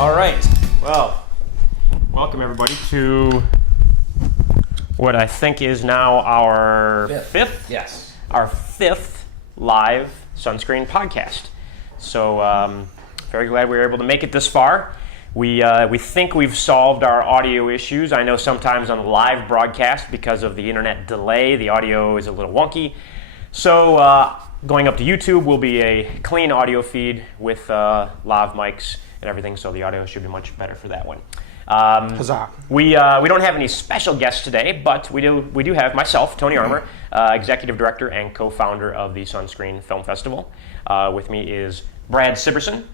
All right. Well, welcome everybody to what I think is now our fifth? Yes. Our fifth live Sunscreen podcast. So very glad we were able to make it this far. We think we've solved our audio issues. I know sometimes on the live broadcast, because of the internet delay, the audio is a little wonky. So going up to YouTube will be a clean audio feed with lav mics and everything, so the audio should be much better for that one. Huzzah. We don't have any special guests today, but we do have myself, Tony Armour, Executive Director and co-founder of the Sunscreen Film Festival. With me is Brad Sibbersen,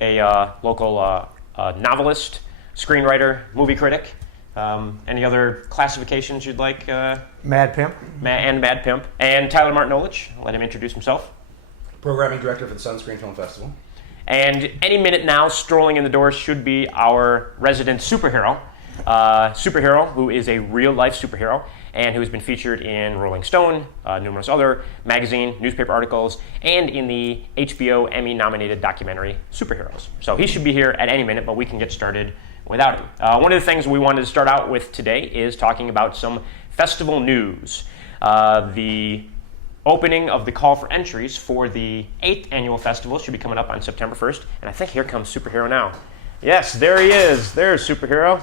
a local novelist, screenwriter, movie critic. Any other classifications you'd like? Mad Pimp. Mad Pimp. And Tyler Martinolich. I'll let him introduce himself. Programming Director for the Sunscreen Film Festival. And any minute now, strolling in the door should be our resident superhero. Superhero who is a real-life superhero and who's been featured in Rolling Stone, numerous other magazine, newspaper articles, and in the HBO Emmy-nominated documentary Superheroes. So he should be here at any minute, but we can get started without him. One of the things we wanted to start out with today is talking about some festival news. The opening of the call for entries for the 8th annual festival should be coming up on September 1st, and I think here comes Superhero now. Yes, there he is. There's Superhero.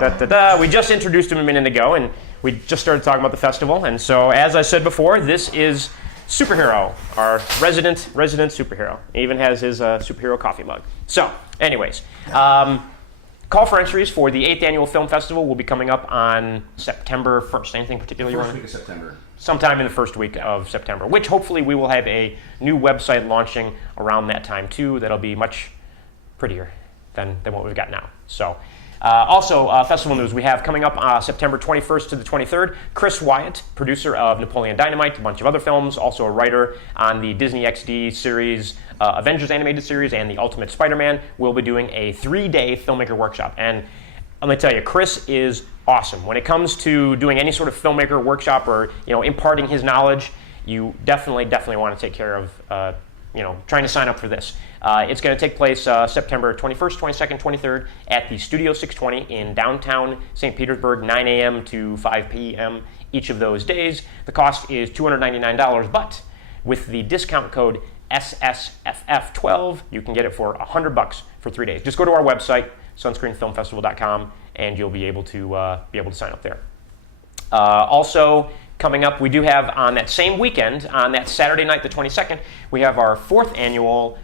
Da, da, da. We just introduced him a minute ago, and we just started talking about the festival. And so, as I said before, this is Superhero, our resident superhero. He even has his superhero coffee mug. So, anyways, call for entries for the 8th annual film festival will be coming up on September 1st. Anything particular you want to? First week of September. Sometime in the first week of September, which hopefully we will have a new website launching around that time too. That'll be much prettier than what we've got now. So, also festival news we have coming up September 21st to the 23rd. Chris Wyatt, producer of Napoleon Dynamite, a bunch of other films, also a writer on the Disney XD series, Avengers animated series, and the Ultimate Spider-Man, will be doing a 3-day filmmaker workshop. And let me tell you, Chris is awesome. When it comes to doing any sort of filmmaker workshop or imparting his knowledge, you definitely want to take care of trying to sign up for this. It's going to take place September 21st, 22nd, 23rd at the Studio 620 in downtown St. Petersburg, 9 a.m. to 5 p.m. each of those days. The cost is $299, but with the discount code SSFF12, you can get it for $100 for 3 days. Just go to our website, sunscreenfilmfestival.com, and you'll be able to sign up there. Also, coming up, we do have on that same weekend, on that Saturday night, the 22nd, we have our 4th annual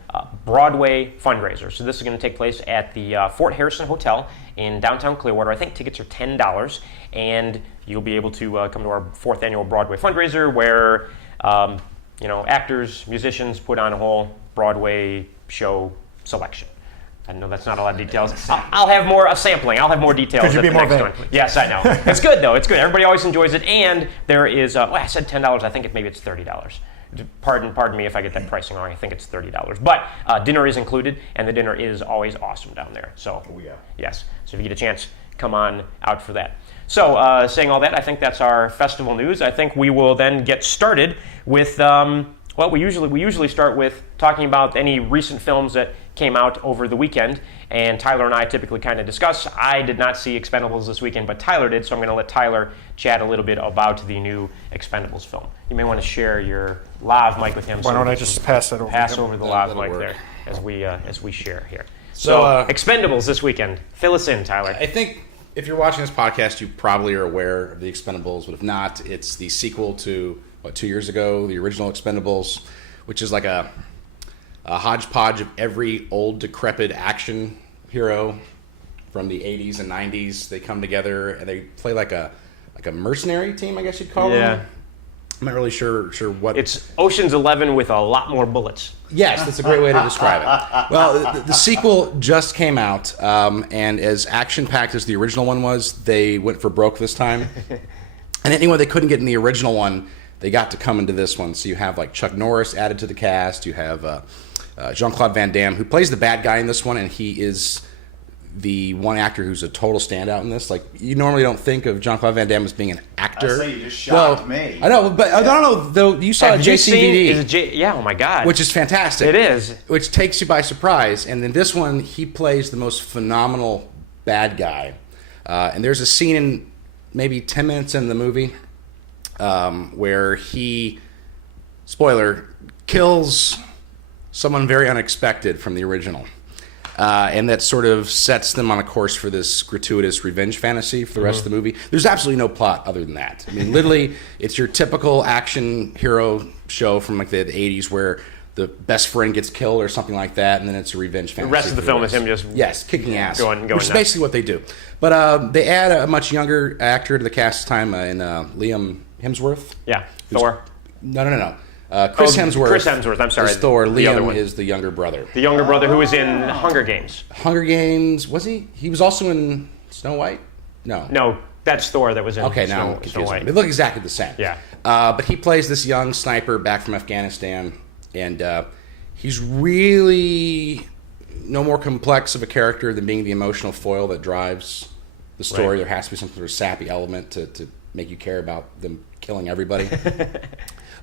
Broadway fundraiser. So this is going to take place at the Fort Harrison Hotel in downtown Clearwater. I think tickets are $10, and you'll be able to come to our 4th annual Broadway fundraiser where actors, musicians put on a whole Broadway show selection. I know that's not a lot of details. I'll have more sampling. I'll have more details. Could you be more vague? Yes, I know. It's good though. It's good. Everybody always enjoys it. And there is. I said $10. I think maybe it's $30. Pardon me if I get that pricing wrong. I think it's $30. But dinner is included, and the dinner is always awesome down there. So yes. So if you get a chance, come on out for that. So saying all that, I think that's our festival news. I think we will then get started with. We usually start with talking about any recent films that came out over the weekend, and Tyler and I typically kind of discuss. I did not see Expendables this weekend, but Tyler did, so I'm going to let Tyler chat a little bit about the new Expendables film. You may want to share your lav mic with him. Why don't I just pass that over? Pass over the lav mic there as we share here. So Expendables this weekend. Fill us in, Tyler. I think if you're watching this podcast, you probably are aware of the Expendables, but if not, it's the sequel to 2 years ago, the original Expendables, which is like a hodgepodge of every old, decrepit action hero from the 80s and 90s. They come together and they play like a mercenary team, I guess you'd call them. I'm not really sure what... It's Ocean's 11 with a lot more bullets. Yes, that's a great way to describe it. Well, the sequel just came out, and as action-packed as the original one was, they went for broke this time. And anyone they couldn't get in the original one, they got to come into this one. So you have like Chuck Norris added to the cast. You have Jean-Claude Van Damme, who plays the bad guy in this one, and he is the one actor who's a total standout in this. Like, you normally don't think of Jean-Claude Van Damme as being an actor. I say you just shocked me. I know, but I don't know, though. You saw JCVD. Yeah, oh my God. Which is fantastic. It is. Which takes you by surprise. And in this one, he plays the most phenomenal bad guy. And there's a scene in maybe 10 minutes in the movie where he, spoiler, kills someone very unexpected from the original. And that sort of sets them on a course for this gratuitous revenge fantasy for the rest of the movie. There's absolutely no plot other than that. I mean, literally, it's your typical action hero show from like the 80s where the best friend gets killed or something like that, and then it's a revenge fantasy. The rest of the film is him just kicking ass, going which is nuts. basically what they do. But they add a much younger actor to the cast this time in Liam Hemsworth. Yeah, Thor. No. Chris Hemsworth. Chris Hemsworth, I'm sorry. Is Thor. The other Liam one. is the younger brother. The younger brother who was in Hunger Games. Hunger Games, was he? He was also in Snow White? No, that's Thor that was in Okay, now I'm Snow confused. White. They look exactly the same. Yeah. But he plays this young sniper back from Afghanistan, and he's really no more complex of a character than being the emotional foil that drives the story. Right. There has to be some sort of sappy element to make you care about them killing everybody.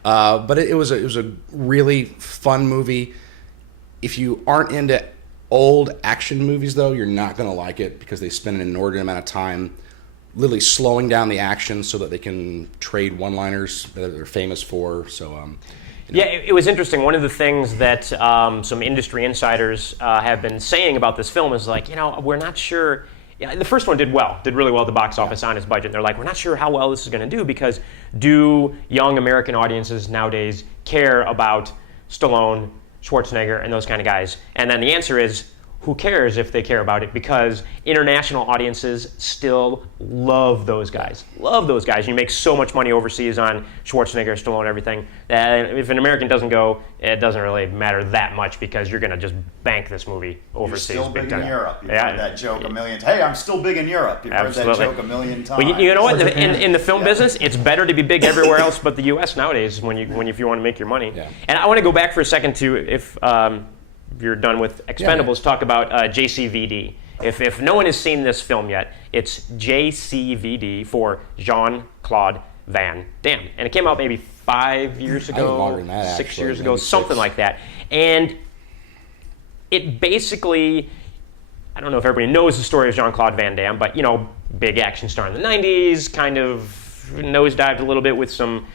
But it was a really fun movie. If you aren't into old action movies, though, you're not going to like it because they spend an inordinate amount of time literally slowing down the action so that they can trade one-liners that they're famous for. So, Yeah, it was interesting. One of the things that some industry insiders have been saying about this film is like, we're not sure. Yeah, the first one did really well at the box office on its budget. And they're like, we're not sure how well this is going to do because do young American audiences nowadays care about Stallone, Schwarzenegger, and those kind of guys? And then the answer is, who cares if they care about it? Because international audiences still love those guys. Love those guys. You make so much money overseas on Schwarzenegger, Stallone, everything. If an American doesn't go, it doesn't really matter that much because you're going to just bank this movie overseas. You're still big in time. Europe. You've heard that joke a million times. Hey, I'm still big in Europe. You've Absolutely. heard that joke a million times. Well, you know what? In the film business, it's better to be big everywhere else but the U.S. nowadays if you want to make your money. Yeah. And I want to go back for a second to if you're done with Expendables, talk about JCVD. If no one has seen this film yet, it's JCVD for Jean-Claude Van Damme. And it came out maybe 5 years ago, longer than that, 6 actually, years ago, maybe something 6. like that. And it basically, I don't know if everybody knows the story of Jean-Claude Van Damme, but, big action star in the 90s, kind of nosedived a little bit with some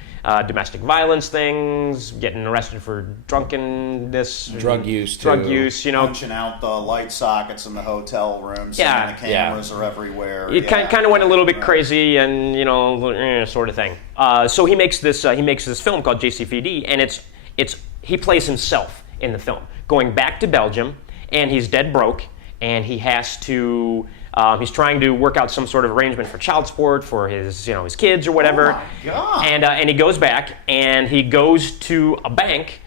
domestic violence things, getting arrested for drunkenness, Drug use, punching out the light sockets in the hotel rooms. Yeah. And the cameras are everywhere. It kind of went a little bit crazy, and sort of thing. So he makes this film called JCVD, and he plays himself in the film, going back to Belgium, and he's dead broke, and he has to. He's trying to work out some sort of arrangement for child support for his kids or whatever. Oh my God. And he goes back and he goes to a bank,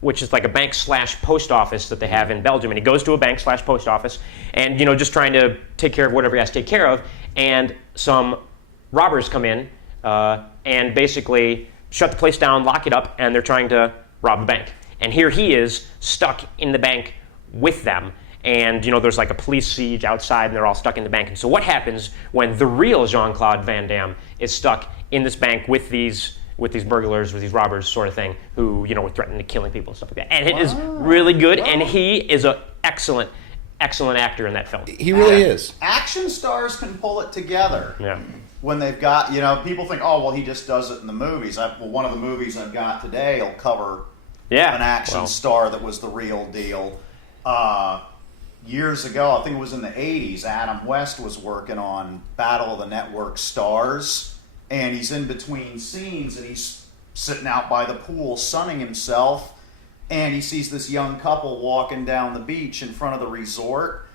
which is like a bank / post office that they have in Belgium. And he goes to a bank / post office, and just trying to take care of whatever he has to take care of. And some robbers come in and basically shut the place down, lock it up, and they're trying to rob a bank. And here he is stuck in the bank with them. And, there's like a police siege outside, and they're all stuck in the bank. And so what happens when the real Jean-Claude Van Damme is stuck in this bank with these burglars, with these robbers sort of thing, who, were threatening to killing people and stuff like that. And it is really good, and he is an excellent actor in that film. He really is. Action stars can pull it together. Yeah. When they've got, people think, oh, well, he just does it in the movies. One of the movies I've got today will cover an action star that was the real deal. Years ago, I think it was in the 80s, Adam West was working on Battle of the Network Stars, and he's in between scenes, and he's sitting out by the pool sunning himself, and he sees this young couple walking down the beach in front of the resort,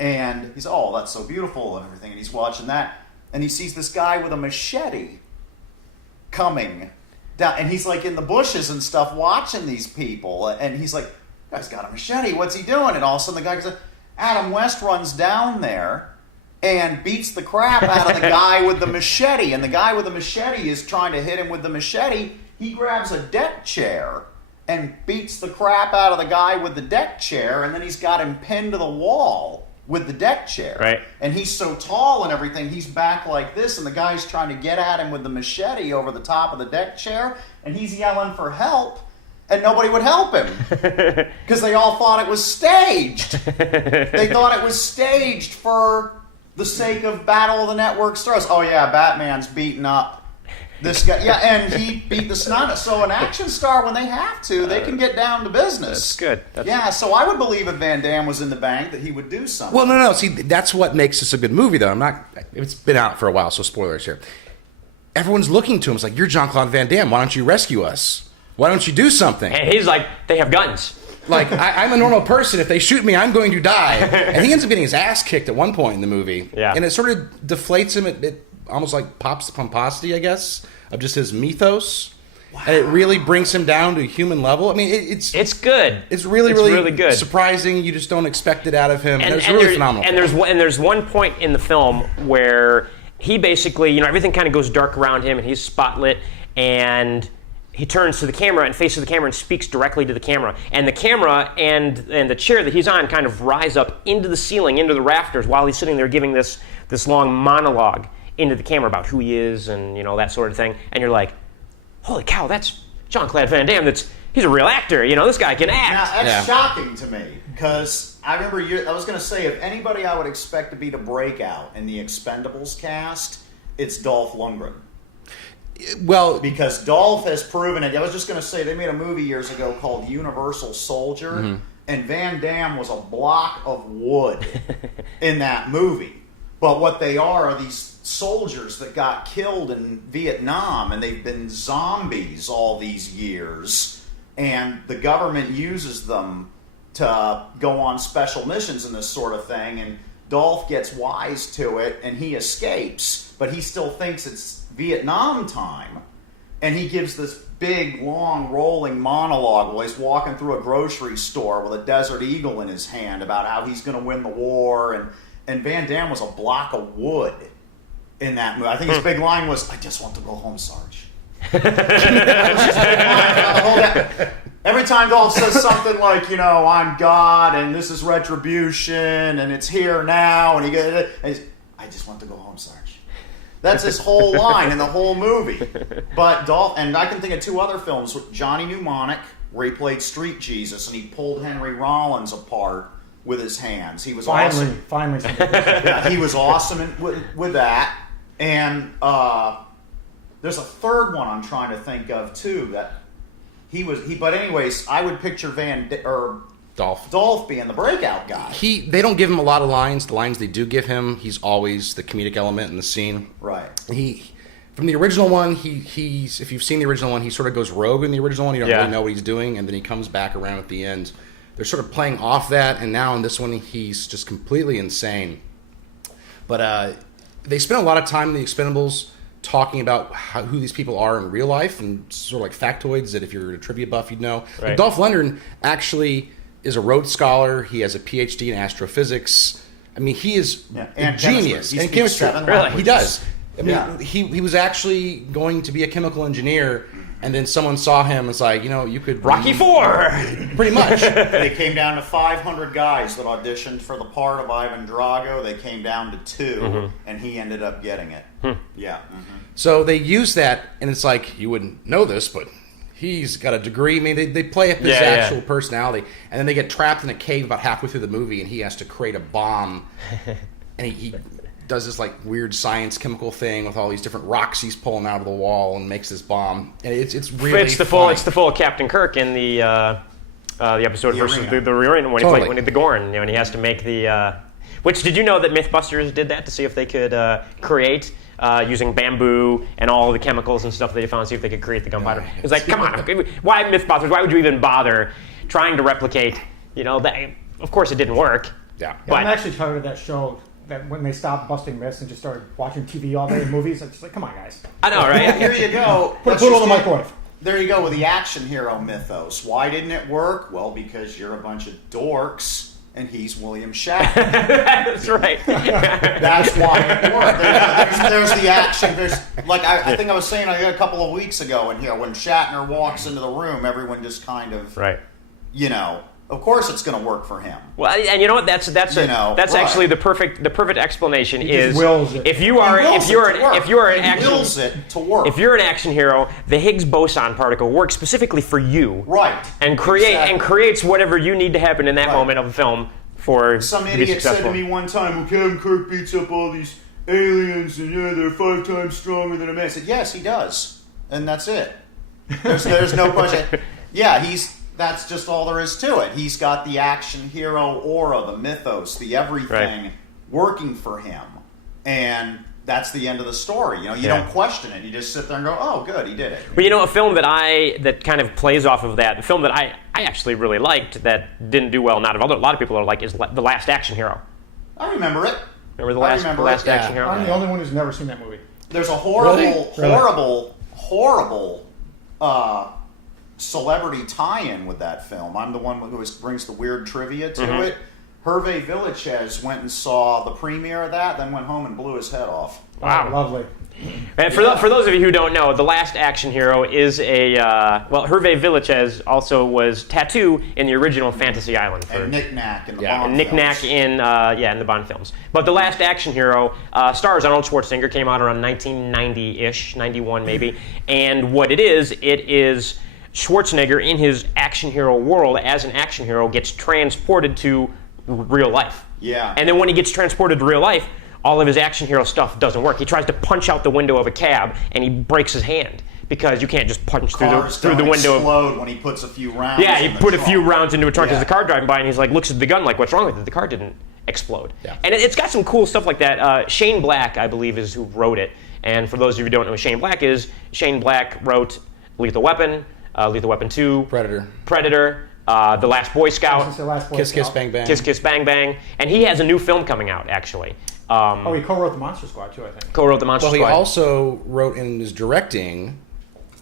and he's, oh, that's so beautiful and everything, and he's watching that, and he sees this guy with a machete coming down, and he's like in the bushes and stuff watching these people, and he's like, guy's got a machete, what's he doing? And all of a sudden the guy goes, Adam West runs down there and beats the crap out of the guy with the machete. And the guy with the machete is trying to hit him with the machete. He grabs a deck chair and beats the crap out of the guy with the deck chair. And then he's got him pinned to the wall with the deck chair. Right. And he's so tall and everything, he's back like this, and the guy's trying to get at him with the machete over the top of the deck chair, and he's yelling for help, and nobody would help him. Because they all thought it was staged. They thought it was staged for the sake of Battle of the Network Stars. Oh yeah, Batman's beating up this guy. Yeah, and he beat the snot. So an action star, when they have to, they can get down to business. That's good. So I would believe if Van Damme was in the bank that he would do something. Well, no. See, that's what makes this a good movie, though. It's been out for a while, so spoilers here. Everyone's looking to him. It's like, you're Jean-Claude Van Damme. Why don't you rescue us? Why don't you do something? And he's like, they have guns. Like, I'm a normal person. If they shoot me, I'm going to die. And he ends up getting his ass kicked at one point in the movie. Yeah. And it sort of deflates him. It almost like pops the pomposity, I guess, of just his mythos. Wow. And it really brings him down to a human level. I mean, it's good. It's really good. Surprising. You just don't expect it out of him. And it's really phenomenal. And there's one point in the film where he basically, everything kind of goes dark around him, and he's spotlit, and he turns to the camera and faces the camera and speaks directly to the camera. And the camera and the chair that he's on kind of rise up into the ceiling, into the rafters, while he's sitting there giving this long monologue into the camera about who he is and that sort of thing. And you're like, holy cow, that's Jean-Claude Van Damme. He's a real actor. This guy can act. Now, that's shocking to me, because I remember I was going to say, if anybody I would expect to be the breakout in the Expendables cast, it's Dolph Lundgren. Well, because Dolph has proven it. I was just going to say, they made a movie years ago called Universal Soldier, and Van Damme was a block of wood in that movie. But what they are these soldiers that got killed in Vietnam, and they've been zombies all these years, and the government uses them to go on special missions and this sort of thing, and Dolph gets wise to it, and he escapes, but he still thinks it's Vietnam time, and he gives this big, long, rolling monologue while he's walking through a grocery store with a Desert Eagle in his hand about how he's going to win the war, and Van Damme was a block of wood in that movie. I think his big line was, "I just want to go home, Sarge." That was his big line. Every time Dolph says something like, I'm God, and this is retribution, and it's here now, and he's, "I just want to go home, Sarge." That's his whole line in the whole movie. But Dolph, and I can think of two other films with Johnny Mnemonic, where he played Street Jesus, and he pulled Henry Rollins apart with his hands. He was awesome. Finally. Yeah, he was awesome with that. And there's a third one I'm trying to think of too that but anyways, I would picture Dolph being the breakout guy. They don't give him a lot of lines. The lines they do give him, he's always the comedic element in the scene. Right. From the original one, he's if you've seen the original one, he sort of goes rogue in the original one. You don't really know what he's doing, and then he comes back around at the end. They're sort of playing off that, and now in this one, he's just completely insane. But they spent a lot of time in the Expendables talking about who these people are in real life, and sort of like factoids that if you're a trivia buff, you'd know. Right. Dolph Lundgren actually is a Rhodes Scholar. He has a PhD in astrophysics. I mean, he is a genius. And chemistry. Really? He does. I mean, he was actually going to be a chemical engineer, and then someone saw him and was like, you could... Rocky IV! Pretty much. They came down to 500 guys that auditioned for the part of Ivan Drago. They came down to 2, and he ended up getting it. Yeah. Mm-hmm. So they use that, and it's like, you wouldn't know this, but he's got a degree. I mean, they play up his actual personality, and then they get trapped in a cave about halfway through the movie, and he has to create a bomb, and he does this like weird science chemical thing with all these different rocks he's pulling out of the wall and makes this bomb. And it's really it's the full Captain Kirk in the episode versus the arena when he played the Gorn, when he has to make the. Which, did you know that MythBusters did that to see if they could create using bamboo and all the chemicals and stuff that they found, see if they could create the gunpowder? It's like, come on, why MythBusters? Why would you even bother trying to replicate? That. Of course, it didn't work. Yeah, but I'm actually tired of that show. That when they stopped busting myths and just started watching TV all day and movies, it's just like, come on, guys. I know, right? Here you go. Put it on the microwave. There you go with the action hero mythos. Why didn't it work? Well, because you're a bunch of dorks and he's William Shatner. That's right. That's why it worked. There's the action. I think I was saying a couple of weeks ago in here, when Shatner walks into the room, everyone just kind of, Of course, it's going to work for him. Well, and you know what? That's right. actually the perfect explanation. He is just wills it. if you're an action hero, the Higgs boson particle works specifically for you, right? And creates whatever you need to happen in that moment of the film for some to be idiot said successful. to me one time, "Well, Captain Kirk beats up all these aliens, and they're 5 times stronger than a man." I said, "Yes, he does, and that's it. There's no question." Yeah, that's just all there is to it. He's got the action hero aura, the mythos, the everything working for him. And that's the end of the story. You don't question it. You just sit there and go, oh, good, he did it. But a film that kind of plays off of that, a film that I actually really liked that didn't do well, a lot of people are like, is The Last Action Hero. I remember it. Remember The Last Action Hero? I'm the only one who's never seen that movie. There's a horrible celebrity tie-in with that film. I'm the one who brings the weird trivia to it. Hervé Villachez went and saw the premiere of that, then went home and blew his head off. Wow. Oh, lovely. And for those of you who don't know, The Last Action Hero is Hervé Villachez also was Tattoo in the original Fantasy Island. And Knick-Knack in the Bond and Knick-Knack films. in the Bond films. But The Last Action Hero stars Arnold Schwarzenegger, came out around 1990-ish, 91 maybe. And what it is Schwarzenegger in his action hero world as an action hero gets transported to real life. Yeah. And then when he gets transported to real life, all of his action hero stuff doesn't work. He tries to punch out the window of a cab and he breaks his hand because you can't just punch through the window. Explode when he puts a few rounds. Yeah, he put a few rounds into a trunk as the car driving by, and he's like, looks at the gun like, what's wrong with it? The car didn't explode. Yeah. And it's got some cool stuff like that. Shane Black, I believe, is who wrote it. And for those of you who don't know who Shane Black is, Shane Black wrote Lethal Weapon, Lethal Weapon 2, Predator, The Last Boy Scout, Kiss Kiss Bang Bang. Kiss Kiss Bang Bang, and he has a new film coming out actually. He co-wrote the Monster Squad too, I think. Co-wrote the Monster Squad. Well, he also wrote and is directing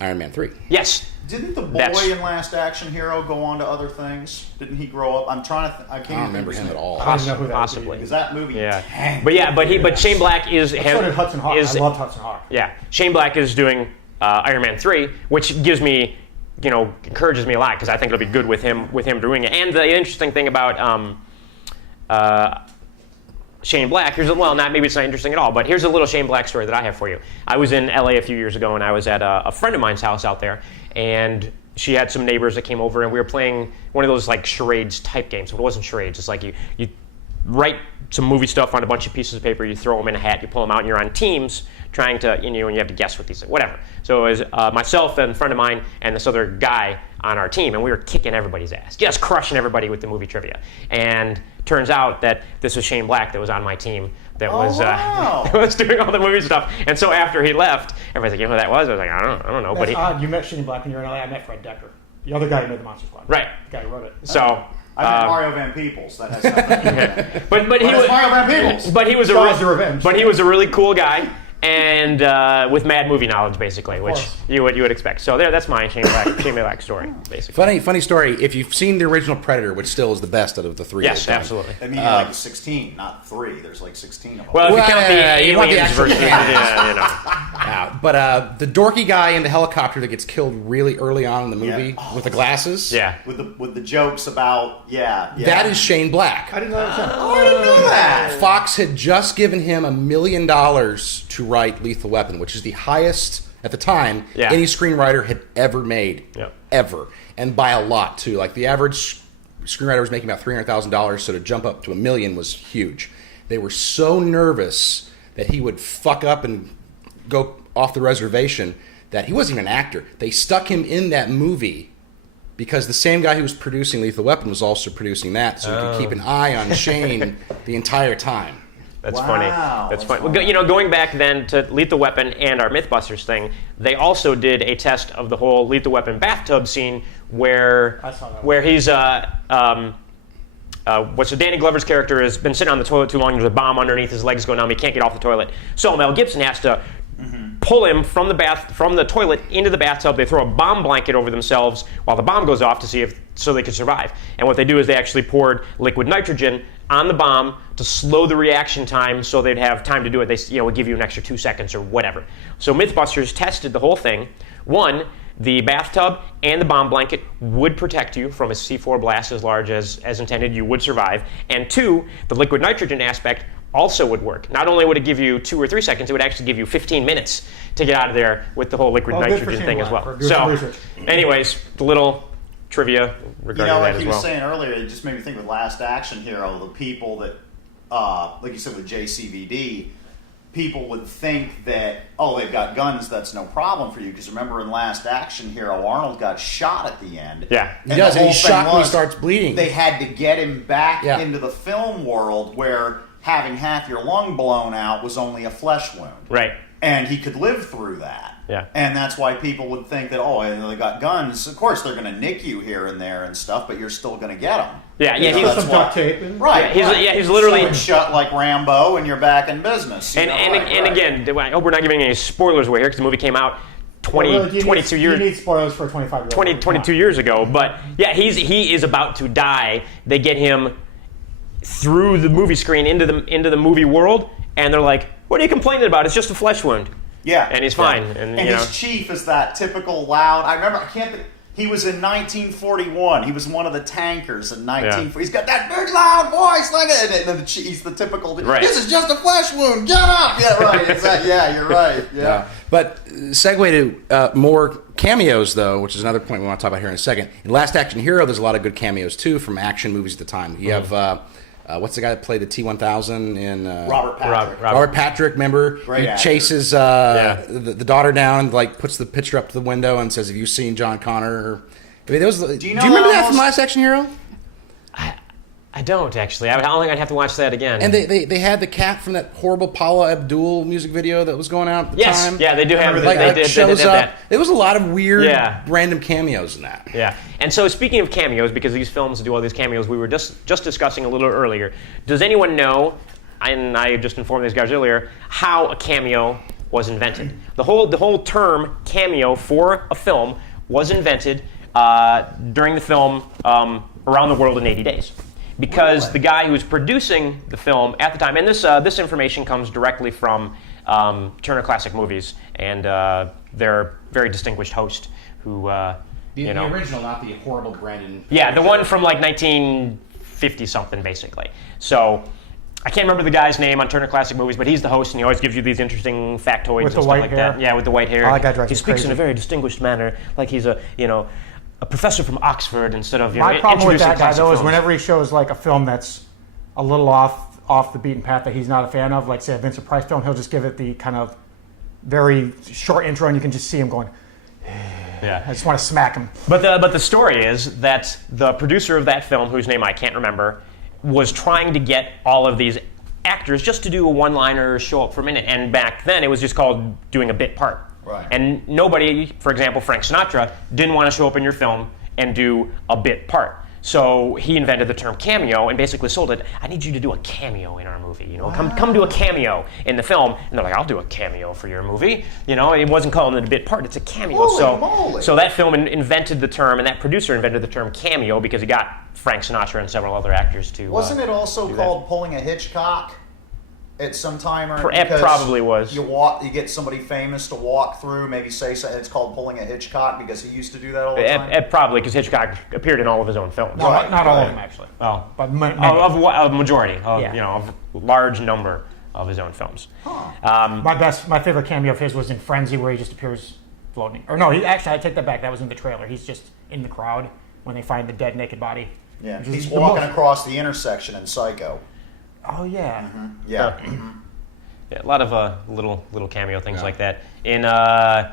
Iron Man 3. Yes. Didn't the boy in Last Action Hero go on to other things? Didn't he grow up? I'm trying to. I can't remember him at all. I don't know who that Possibly. Because that movie. Yeah. But Shane Black is. So did Hudson Hawk. I loved Hudson Hawk. Yeah. Shane Black is doing Iron Man 3, which gives me, encourages me a lot because I think it'll be good with him doing it. And the interesting thing about Shane Black, maybe it's not interesting at all, but here's a little Shane Black story that I have for you. I was in LA a few years ago, and I was at a friend of mine's house out there, and she had some neighbors that came over, and we were playing one of those like charades type games. But it wasn't charades. It's like you write some movie stuff on a bunch of pieces of paper, you throw them in a hat, you pull them out, and you're on teams trying to, and you have to guess what these are, whatever. So it was myself and a friend of mine and this other guy on our team, and we were kicking everybody's ass, just crushing everybody with the movie trivia. And turns out that this was Shane Black that was on my team that was doing all the movie stuff. And so after he left, everybody's like, you know who that was? I was like, I don't know. That's odd. You met Shane Black when you were in LA. I met Fred Decker, the other guy who made the Monster Squad. Right. The guy who wrote it. So. I met Mario Van Peebles. That has nothing to do with it. But he was Mario Van Peebles. But he was Revenge. But he was a really cool guy, and with mad movie knowledge, basically, which you would expect. So that's my Shane Black story, basically. Funny story. If you've seen the original Predator, which still is the best out of the three, yes, absolutely. I mean, like 16, not 3. There's like 16 of them. Well, if you count the you want the aliens actual version, But the dorky guy in the helicopter that gets killed really early on in the movie with the glasses, with the jokes about that is Shane Black. I didn't know that. I didn't know that. Fox had just given him $1 million to write Lethal Weapon, which is the highest at the time any screenwriter had ever made, ever, and by a lot too. Like the average screenwriter was making about $300,000, so to jump up to $1 million was huge. They were so nervous that he would fuck up and go off the reservation that he wasn't even an actor. They stuck him in that movie because the same guy who was producing Lethal Weapon was also producing that, so he could keep an eye on Shane the entire time. That's funny. That's funny. Well, going back then to Lethal Weapon and our Mythbusters thing, they also did a test of the whole Lethal Weapon bathtub scene where he's Danny Glover's character has been sitting on the toilet too long. There's a bomb underneath his legs going numb. He can't get off the toilet. So Mel Gibson has to pull him from the toilet into the bathtub. They throw a bomb blanket over themselves while the bomb goes off so they can survive. And what they do is they actually poured liquid nitrogen on the bomb to slow the reaction time so they'd have time to do it. They would give you an extra 2 seconds or whatever. So Mythbusters tested the whole thing. One, the bathtub and the bomb blanket would protect you from a C4 blast as large as intended. You would survive. And 2, the liquid nitrogen aspect also would work. Not only would it give you 2 or 3 seconds, it would actually give you 15 minutes to get out of there with the whole liquid nitrogen thing as well. So, anyways, the little trivia regarding that as well. Like he was saying earlier, it just made me think with Last Action Hero, the people that, like you said with JCVD, people would think that, oh, they've got guns, that's no problem for you. Because remember in Last Action Hero, Arnold got shot at the end. Yeah. He does, and he's shot when he starts bleeding. They had to get him back into the film world where having half your lung blown out was only a flesh wound. Right. And he could live through that. Yeah. And that's why people would think that, oh, they got guns. Of course, they're going to nick you here and there and stuff, but you're still going to get them. Yeah, yeah. He's some duct tape. Right. He's literally shut like Rambo, and you're back in business. And again, I hope we're not giving any spoilers away here because the movie came out 22 years. You need spoilers for a 25-year-old. 22 years ago, but yeah, he is about to die. They get him through the movie screen into the movie world, and they're like, "What are you complaining about? It's just a flesh wound." Yeah, and he's fine. Yeah. And his chief is that typical loud. I remember. He was in 1941. He was one of the tankers in 1940. He's got that big loud voice, like it. And then he's the typical. Right. This is just a flesh wound. Get up. Yeah, right. Exactly. Yeah, you're right. Yeah. But segue to more cameos, though, which is another point we want to talk about here in a second. In Last Action Hero, there's a lot of good cameos too from action movies at the time. You have. What's the guy that played the T-1000 in... Robert Patrick. Robert Patrick, remember? Great he actor. chases the daughter down and like puts the picture up to the window and says, "Have you seen John Connor?" Do you remember that from Last Action Hero? I don't, actually. I don't think I'd have to watch that again. And they had the cat from that horrible Paula Abdul music video that was going out at the time. Yes, yeah, they do have shows up. that. There was a lot of weird, random cameos in that. Yeah, and so speaking of cameos, because these films do all these cameos, we were just discussing a little earlier. Does anyone know, and I just informed these guys earlier, how a cameo was invented? The whole term cameo for a film was invented during the film Around the World in 80 Days. Because the guy who was producing the film at the time, and this information comes directly from Turner Classic Movies and their very distinguished host, who the original, not the horrible Brandon. Yeah, the one from like 1950 something, basically. So I can't remember the guy's name on Turner Classic Movies, but he's the host, and he always gives you these interesting factoids and stuff like that. Yeah, with the white hair. Oh, that guy drives he me speaks crazy. in a very distinguished manner, like he's a professor from Oxford instead of My problem with introducing that guy, classic though, is films. whenever he shows like a film that's a little off the beaten path that he's not a fan of, like say a Vincent Price film, he'll just give it the kind of very short intro, and you can just see him going. Yeah. I just want to smack him. But the story is that the producer of that film, whose name I can't remember, was trying to get all of these actors just to do a one-liner, show up for a minute, and back then it was just called doing a bit part. Right. And nobody, for example, Frank Sinatra, didn't want to show up in your film and do a bit part. So he invented the term cameo and basically sold it. I need you to do a cameo in our movie. Come do a cameo in the film. And they're like, I'll do a cameo for your movie. It wasn't called a bit part. It's a cameo. Holy moly. So that film invented the term, and that producer invented the term cameo because he got Frank Sinatra and several other actors to. Wasn't it also called pulling a Hitchcock at some time? It probably was. You get somebody famous to walk through, maybe say something. It's called pulling a Hitchcock because he used to do that all the time. Probably because Hitchcock appeared in all of his own films. No, not all of them actually. Well, but of majority, of a large number of his own films. Huh. My favorite cameo of his was in Frenzy, where he just appears floating. Or no, I take that back. That was in the trailer. He's just in the crowd when they find the dead, naked body. Yeah, he's walking across the intersection in Psycho. Oh yeah. Mm-hmm. Yeah. Mm-hmm. Yeah, a lot of little cameo things like that. In the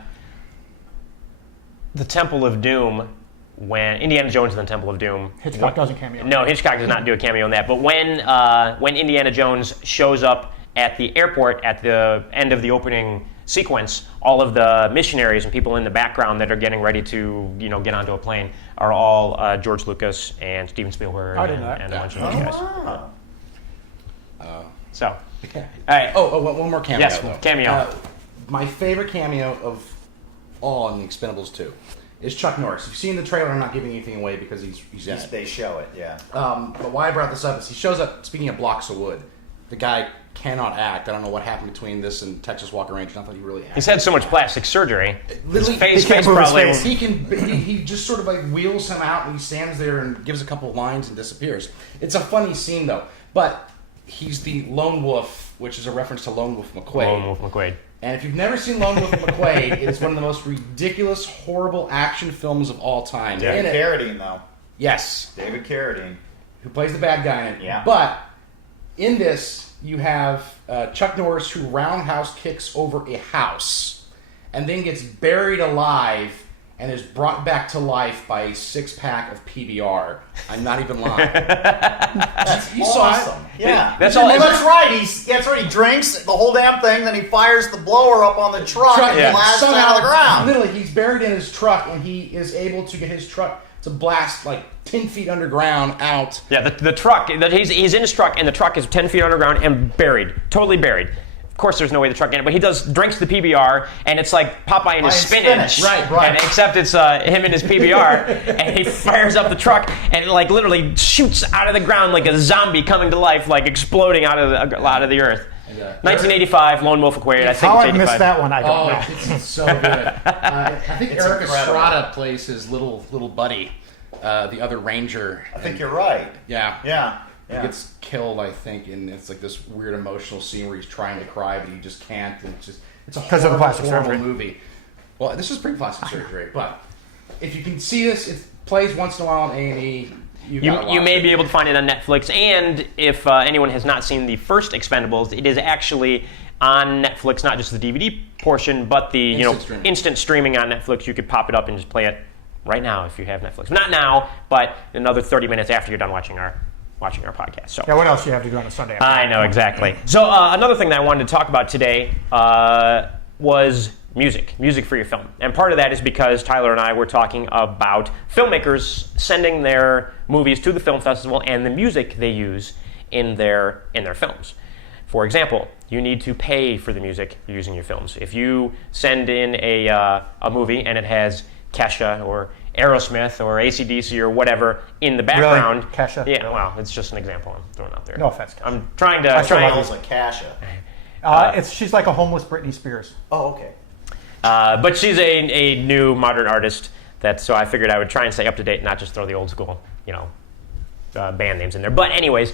Temple of Doom, when Indiana Jones in the Temple of Doom, Hitchcock doesn't cameo. No, Hitchcock does not do a cameo in that. But when Indiana Jones shows up at the airport at the end of the opening sequence, all of the missionaries and people in the background that are getting ready to get onto a plane are all George Lucas and Steven Spielberg and a bunch of those guys. So, Okay. all right. Oh, one more cameo. Yes, though. cameo. My favorite cameo of all in The Expendables 2 is Chuck Norris. If you've seen the trailer, I'm not giving anything away because he's in it. They show it, yeah. But why I brought this up is he shows up, speaking of blocks of wood, the guy cannot act. I don't know what happened between this and Texas Walker Range. Not that he really acted. He's had so much plastic surgery. Literally, His face probably. He just sort of like wheels him out, and he stands there and gives a couple of lines and disappears. It's a funny scene though, but he's the Lone Wolf, which is a reference to Lone Wolf McQuade. Lone Wolf McQuade. And if you've never seen Lone Wolf McQuade, it is one of the most ridiculous, horrible action films of all time. David Carradine, though. Yes. David Carradine. Who plays the bad guy in it. Yeah. But in this, you have Chuck Norris who roundhouse kicks over a house and then gets buried alive and is brought back to life by a 6-pack of PBR. I'm not even lying. That's you awesome. saw it? Yeah. That's all. That's right. That's right. He drinks the whole damn thing, then he fires the blower up on the truck and blasts Somehow, out of the ground. Literally, he's buried in his truck and he is able to get his truck to blast like 10 feet underground out. Yeah, the truck, he's in his truck, and the truck is 10 feet underground and buried. Totally buried. Of course, there's no way the truck in it, but he drinks the PBR, and it's like Popeye and his spinach. Right. And except it's him and his PBR, and he fires up the truck, and like literally shoots out of the ground like a zombie coming to life, like exploding out of the earth. 1985, Lone Wolf McQuade. I think How it's I 85. missed that one, I don't know. It's so good. I think It's Eric incredible. Estrada plays his little buddy, the other ranger. I think you're right. Yeah. Yeah. He Yeah. gets killed, I think, and it's like this weird emotional scene where he's trying to cry, but he just can't. And it's a Because of the plastic horrible surgery. movie. Well, this is pre-plastic surgery, but if you can see this, it plays once in a while on A&E. You may be able to find it on Netflix, and if anyone has not seen the first Expendables, it is actually on Netflix, not just the DVD portion, but the instant streaming on Netflix. You could pop it up and just play it right now if you have Netflix. Not now, but another 30 minutes after you're done watching our podcast. So Yeah, what else do you have to do on a Sunday? I know, exactly. So another thing that I wanted to talk about today was music for your film. And part of that is because Tyler and I were talking about filmmakers sending their movies to the film festival and the music they use in their films. For example, you need to pay for the music you're using in your films. If you send in a movie and it has Kesha or Aerosmith or AC/DC or whatever in the background. Really? Kesha? Yeah, well, it's just an example I'm throwing out there. No offense, Kesha. I'm trying to... Miles Akasha. She's like a homeless Britney Spears. Oh, okay. But she's a new modern artist, so I figured I would try and stay up to date, not just throw the old school, band names in there. But anyways,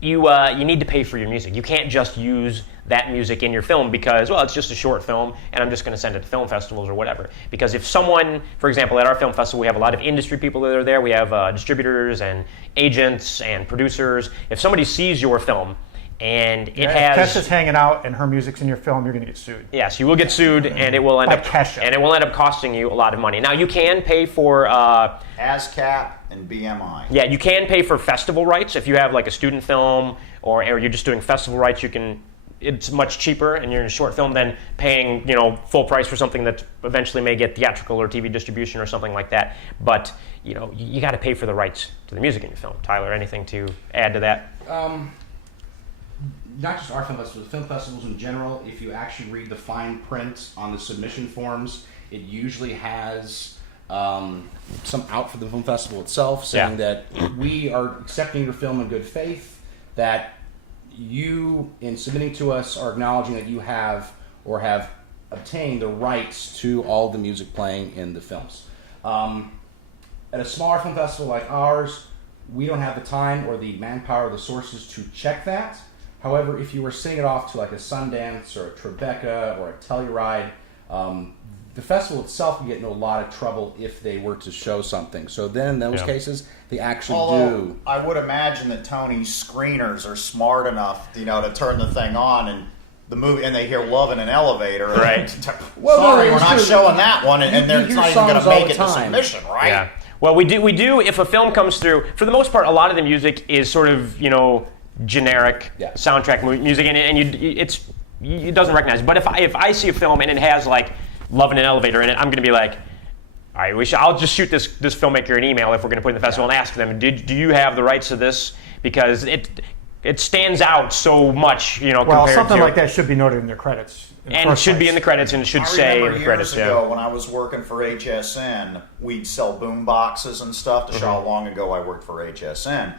you need to pay for your music. You can't just use that music in your film because, well, it's just a short film and I'm just going to send it to film festivals or whatever. Because if someone, for example, at our film festival, we have a lot of industry people that are there. We have distributors and agents and producers. If somebody sees your film and it has... If Kesha's hanging out and her music's in your film, you're going to get sued. Yes, you will get sued, and it will end By up Kesha. and it will end up costing you a lot of money. Now you can pay for ASCAP and BMI. yeah, you can pay for festival rights if you have like a student film or you're just doing festival rights. You can. It's much cheaper, and you're in a short film than paying full price for something that eventually may get theatrical or TV distribution or something like that. But you got to pay for the rights to the music in your film. Tyler, anything to add to that? Not just our film festivals, film festivals in general. If you actually read the fine print on the submission forms, it usually has some out for the film festival itself saying that we are accepting your film in good faith, that you, in submitting to us, are acknowledging that you have or have obtained the rights to all the music playing in the films. At a smaller film festival like ours, we don't have the time or the manpower or the sources to check that. However, if you were sending it off to like a Sundance or a Tribeca or a Telluride, the festival itself can get in a lot of trouble if they were to show something. So then in those cases, they actually do. I would imagine that Tony's screeners are smart enough, to turn the thing on and the movie, and they hear "Love in an Elevator." Right. Sorry, we're not showing that one, and they're not even going to make it to submission, right? Yeah. Well, we do. If a film comes through, for the most part, a lot of the music is sort of generic soundtrack music, and it doesn't recognize it. But if I see a film and it has like "Love in an Elevator" in it, I'm going to be like, all right, I'll just shoot this filmmaker an email if we're going to put it in the festival and ask them, do you have the rights to this? Because it stands out so much, Well, compared something to, like that should be noted in their credits. And it should be in the credits, and it should say in the credits. I remember years ago when I was working for HSN, we'd sell boom boxes and stuff. To show how long ago I worked for HSN.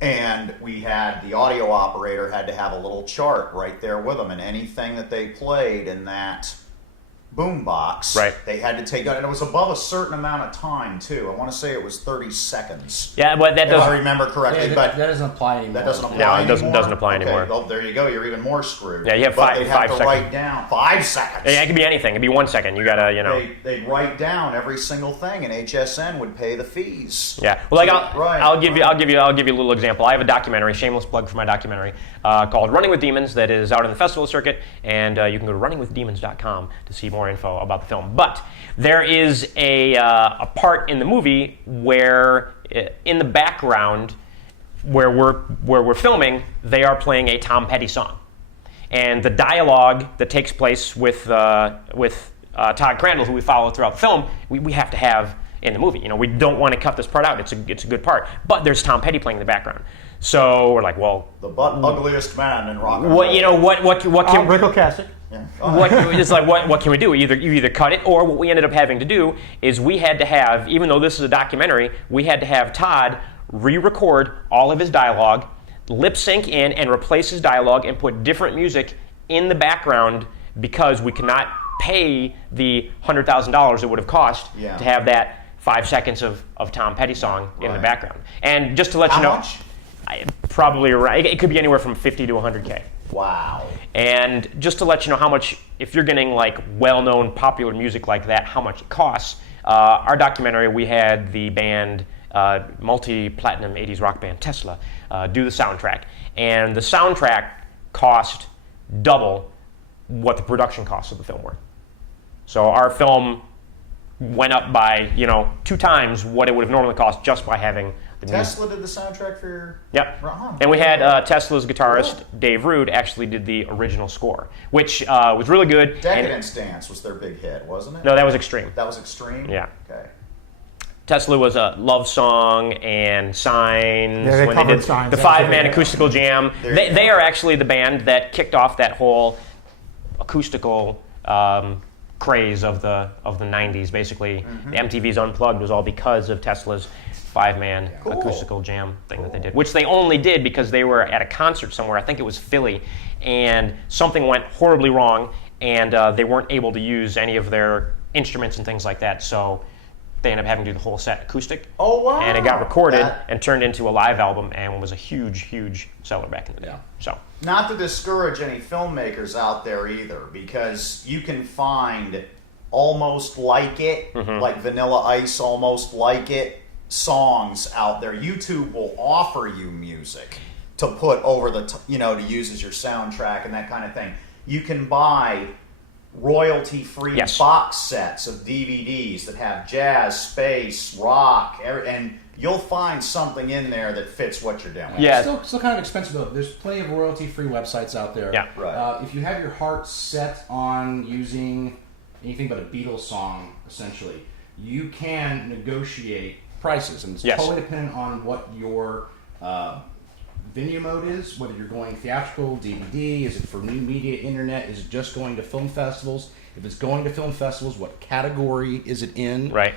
And we had the audio operator had to have a little chart right there with them, and anything that they played in that boombox, they had to take out, and it was above a certain amount of time too. I want to say it was 30 seconds. Yeah, but that if I remember correctly. But that doesn't apply anymore. That doesn't apply no, anymore. It doesn't apply anymore. Well, there you go. You're even more screwed. Yeah, you have but 5 have to seconds. Write down 5 seconds. Yeah, it could be anything. It could be 1 second. You gotta, you know. They'd write down every single thing, and HSN would pay the fees. Yeah. Well, like I'll give you a little example. I have a documentary, shameless plug for my documentary, called Running with Demons that is out on the festival circuit, and you can go to runningwithdemons.com to see more info about the film. But there is a part in the movie where, in the background, where we're filming, they are playing a Tom Petty song, and the dialogue that takes place with Todd Crandall, who we follow throughout the film, we have to have in the movie. You know, we don't want to cut this part out. It's a good part, but there's Tom Petty playing in the background. So we're like, well, the ugliest man in rock and roll. What you know? What can Rick Ocasek. Yeah. What can we do? You either cut it, or what we ended up having to do is we had to have, even though this is a documentary, we had to have Todd re-record all of his dialogue, lip sync in, and replace his dialogue, and put different music in the background because we could not pay the $100,000 it would have cost to have that 5 seconds of Tom Petty song in the background. And just to let you know, much? Probably right. It could be anywhere from 50 to 100K. Wow. And just to let you know how much, if you're getting like well-known popular music like that, how much it costs. Our documentary, we had the band, multi-platinum 80s rock band Tesla, do the soundtrack. And the soundtrack cost double what the production costs of the film were. So our film went up by, 2 times what it would have normally cost just by having the music. Tesla did the soundtrack for your... Yep. Uh-huh. And we had Tesla's guitarist, Dave Rude, actually did the original score, which was really good. Decadence Dance was their big hit, wasn't it? No, that was Extreme. That was Extreme? Yeah. Okay. Tesla was a Love Song and Signs. Yeah, they when covered did Signs. the 5-man acoustical jam. They are actually the band that kicked off that whole acoustical craze of the 90s. Basically, the MTV's Unplugged was all because of Tesla's 5-man acoustical jam thing that they did, which they only did because they were at a concert somewhere. I think it was Philly, and something went horribly wrong, and they weren't able to use any of their instruments and things like that. So they ended up having to do the whole set acoustic. Oh, wow. And it got recorded and turned into a live album, and was a huge, huge seller back in the day. Yeah. So, not to discourage any filmmakers out there either, because you can find almost like it, like Vanilla Ice, almost like it, songs out there. YouTube will offer you music to put over the, to use as your soundtrack and that kind of thing. You can buy royalty-free box sets of DVDs that have jazz, space, rock, and you'll find something in there that fits what you're doing. Yeah. It's still kind of expensive though. There's plenty of royalty-free websites out there. Yeah. Right. If you have your heart set on using anything but a Beatles song, essentially, you can negotiate prices, and it's totally dependent on what your venue mode is, whether you're going theatrical, DVD, is it for new media, internet, is it just going to film festivals? If it's going to film festivals, what category is it in? Right.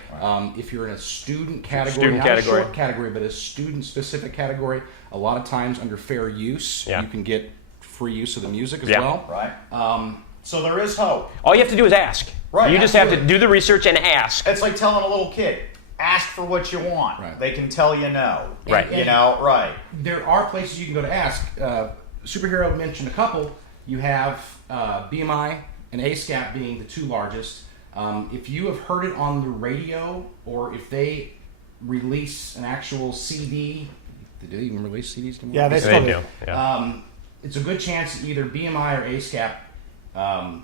If you're in a student category, not a short category, but a student-specific category, a lot of times under fair use, you can get free use of the music as well. Right. So there is hope. all you have to do is ask. Right. You just have to do the research and ask. It's like telling a little kid, ask for what you want. Right. They can tell you no. Right. Right. There are places you can go to ask. Superhero mentioned a couple. You have BMI and ASCAP being the 2 largest. If you have heard it on the radio, or if they release an actual CD, do they even release CDs anymore? Yeah, they still do. Yeah. It's a good chance that either BMI or ASCAP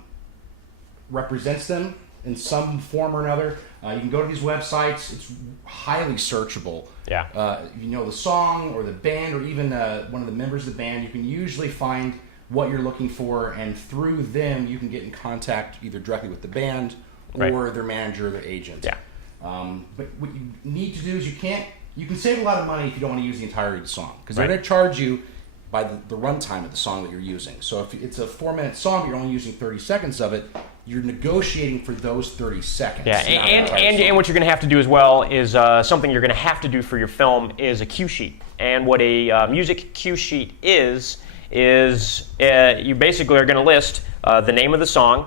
represents them in some form or another. You can go to these websites. It's highly searchable. Yeah. If you know the song or the band or even one of the members of the band, you can usually find what you're looking for, and through them you can get in contact either directly with the band or their manager or their agent. Yeah. But what you need to do is you can save a lot of money if you don't want to use the entirety of the song, because they're going to charge you by the runtime of the song that you're using. So if it's a 4-minute song, but you're only using 30 seconds of it, you're negotiating for those 30 seconds. Yeah, and what you're going to have to do as well is something you're going to have to do for your film is a cue sheet. And what a music cue sheet is you basically are going to list the name of the song,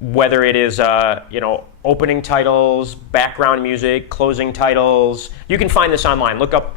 whether it is opening titles, background music, closing titles. You can find this online. Look up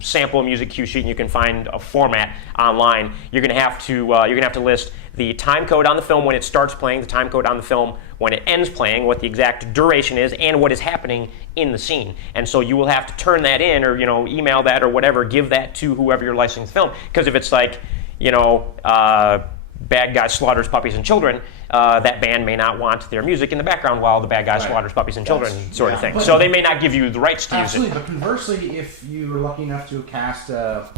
sample music cue sheet, and you can find a format online. You're going to have to list the time code on the film when it starts playing, the time code on the film when it ends playing, what the exact duration is, and what is happening in the scene. And so you will have to turn that in, or email that, or whatever, give that to whoever you're licensing the film. Because if it's like bad guy slaughters puppies and children, that band may not want their music in the background while the bad guy slaughters puppies and children, sort of thing. So they may not give you the rights to use it. Absolutely, but conversely, if you were lucky enough to cast a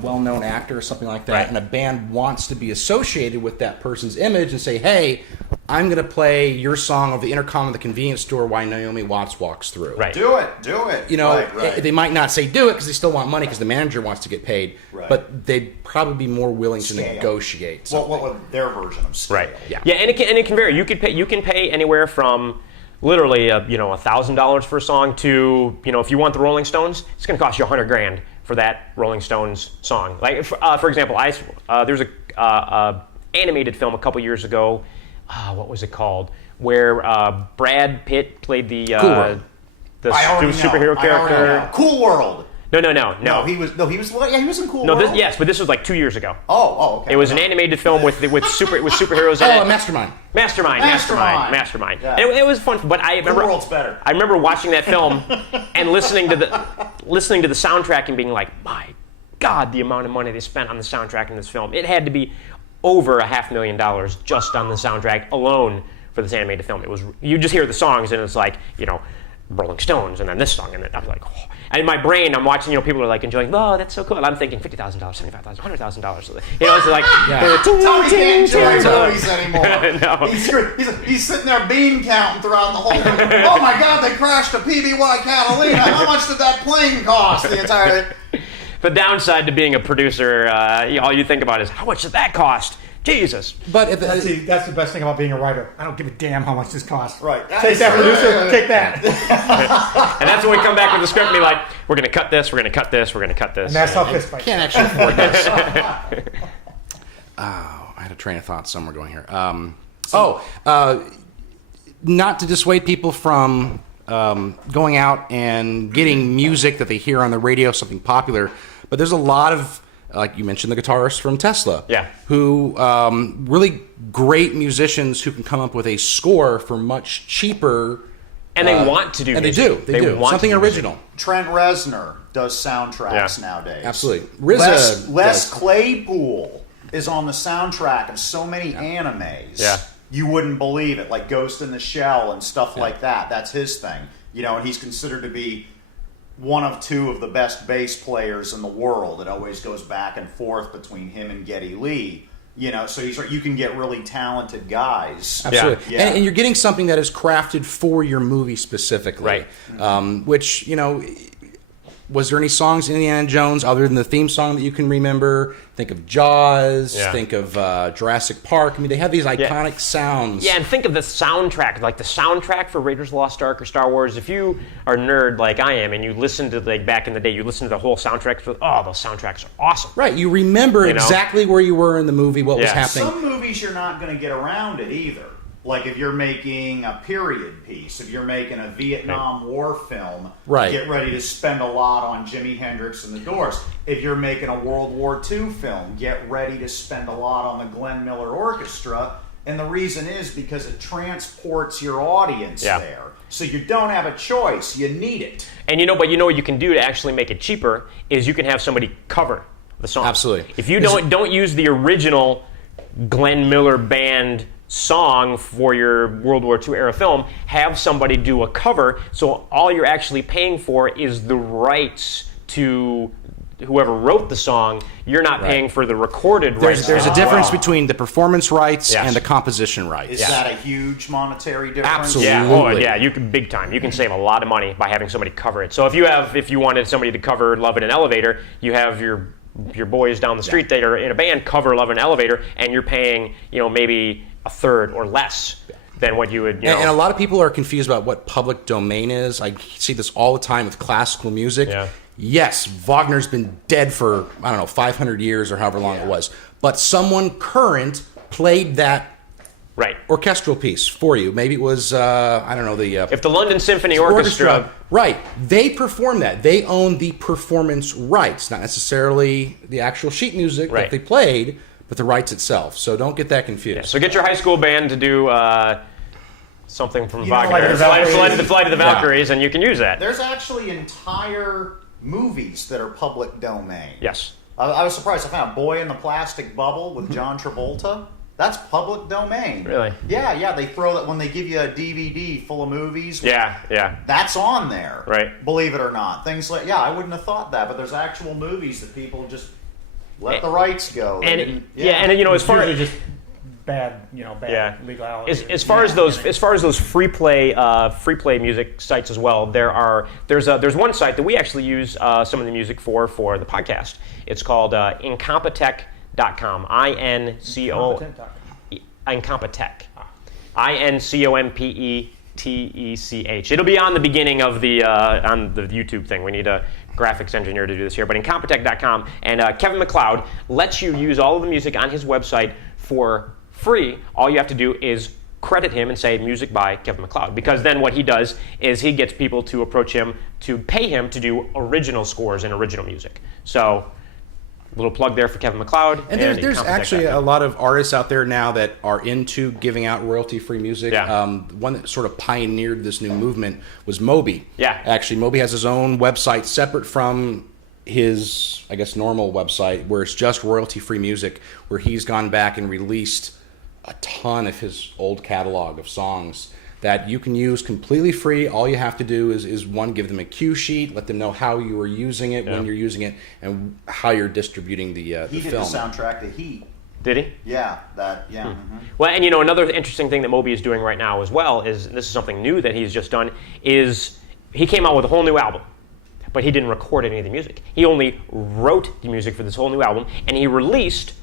well-known actor or something like that, and a band wants to be associated with that person's image and say, hey, I'm going to play your song over the intercom of the convenience store while Naomi Watts walks through. Right. Do it. They might not say do it because they still want money because the manager wants to get paid, but they'd probably be more willing to negotiate something. What would their version of scale? Right. Yeah, and it can vary. You can pay anywhere from literally $1,000 for a song to if you want the Rolling Stones, it's going to cost you $100,000 for that Rolling Stones song. Like for example, there's a animated film a couple years ago. What was it called? Where Brad Pitt played the superhero character. Cool World. No. He was in Cool World. But this was like 2 years ago. Oh, okay. It was an animated film with superheroes in it. Mastermind. Mastermind. Yeah. And it was fun, but I remember Cool World's better. I remember watching that film and listening to the soundtrack and being like, my God, the amount of money they spent on the soundtrack in this film. It had to be over $500,000 just on the soundtrack alone for this animated film. It was, you just hear the songs and it's like, Rolling Stones and then this song, and then I was like, oh. And in my brain I'm watching, people are like enjoying, oh, that's so cool. And I'm thinking $50,000, $75,000, $100,000. It's like, Tommy can't enjoy movies anymore. No. He's sitting there bean counting throughout the whole thing. Oh my God, they crashed a PBY Catalina. How much did that plane cost? The entire. The downside to being a producer, all you think about is how much did that cost? Jesus. But that's the best thing about being a writer. I don't give a damn how much this costs. Right. Take that, producer. Take that. And that's when we come back with the script and be like, we're going to cut this, we're going to cut this, we're going to cut this. And that's how fist fights. Can't actually afford this. I had a train of thought somewhere going here. Not to dissuade people from going out and getting music that they hear on the radio, something popular, but there's a lot of, like you mentioned, the guitarist from Tesla, who really great musicians who can come up with a score for much cheaper. And they want to do and music. They do. Something original. Music. Trent Reznor does soundtracks nowadays. Absolutely. Les Claypool is on the soundtrack of so many animes. Yeah. You wouldn't believe it, like Ghost in the Shell and stuff like that. That's his thing. And he's considered to be one of two of the best bass players in the world. It always goes back and forth between him and Geddy Lee. So you can get really talented guys. Absolutely. Yeah. And you're getting something that is crafted for your movie specifically. Right. Which, was there any songs in Indiana Jones other than the theme song that you can remember? Think of Jaws. Yeah. Think of Jurassic Park. I mean, they have these iconic sounds. Yeah, and think of the soundtrack, like the soundtrack for Raiders of the Lost Ark or Star Wars. If you are a nerd like I am and you listen to, back in the day, you listen to the whole soundtrack, those soundtracks are awesome. Right, you remember exactly where you were in the movie, what was happening. Some movies you're not going to get around it either. Like if you're making a period piece, if you're making a Vietnam War film, get ready to spend a lot on Jimi Hendrix and the Doors. If you're making a World War II film, get ready to spend a lot on the Glenn Miller Orchestra. And the reason is because it transports your audience there. So you don't have a choice. You need it. And what you can do to actually make it cheaper is you can have somebody cover the song. Absolutely. If you don't use the original Glenn Miller band song for your World War II era film, have somebody do a cover, so all you're actually paying for is the rights to whoever wrote the song. You're not paying for the recorded rights. There's a difference between the performance rights and the composition rights. Is that a huge monetary difference? Absolutely. You can big time. You can save a lot of money by having somebody cover it. So if you wanted somebody to cover Love in an Elevator, you have your your boys down the street that are in a band cover Love in an Elevator, and you're paying, maybe a third or less than what you would, And a lot of people are confused about what public domain is. I see this all the time with classical music. Yeah. Yes, Wagner's been dead for, 500 years or however long it was. But someone current played that orchestral piece for you. Maybe it was, if the London Symphony Orchestra. Right. They perform that. They own the performance rights, not necessarily the actual sheet music that they played, but the rights itself. So don't get that confused. Yeah, so get your high school band to do something from Wagner. Like the Flight of the Valkyries, and you can use that. There's actually entire movies that are public domain. Yes. I was surprised. I found Boy in the Plastic Bubble with John Travolta. That's public domain. Really? Yeah. They throw that when they give you a DVD full of movies. Yeah. That's on there. Right. Believe it or not. Things like, I wouldn't have thought that, but there's actual movies that people just let the rights go. And as far as just bad legality. As far as those free play music sites as well, there's one site that we actually use some of the music for the podcast. It's called Incompetech.com. Incompetech. Incompetech. It'll be on the beginning of on the YouTube thing. We need a graphics engineer to do this here, but Incompetech.com, and Kevin MacLeod lets you use all of the music on his website for free. All you have to do is credit him and say music by Kevin MacLeod, because then what he does is he gets people to approach him to pay him to do original scores and original music. So little plug there for Kevin MacLeod. And there's actually a lot of artists out there now that are into giving out royalty-free music. Yeah. One that sort of pioneered this new movement was Moby. Yeah. Actually, Moby has his own website separate from his, normal website, where it's just royalty-free music, where he's gone back and released a ton of his old catalog of songs that you can use completely free. All you have to do is give them a cue sheet, let them know how you are using it, when you're using it, and how you're distributing the film. He did the soundtrack to Heat. Did he? Yeah, Mm-hmm. Well, and another interesting thing that Moby is doing right now as well is, this is something new that he's just done, is he came out with a whole new album, but he didn't record any of the music. He only wrote the music for this whole new album, and he released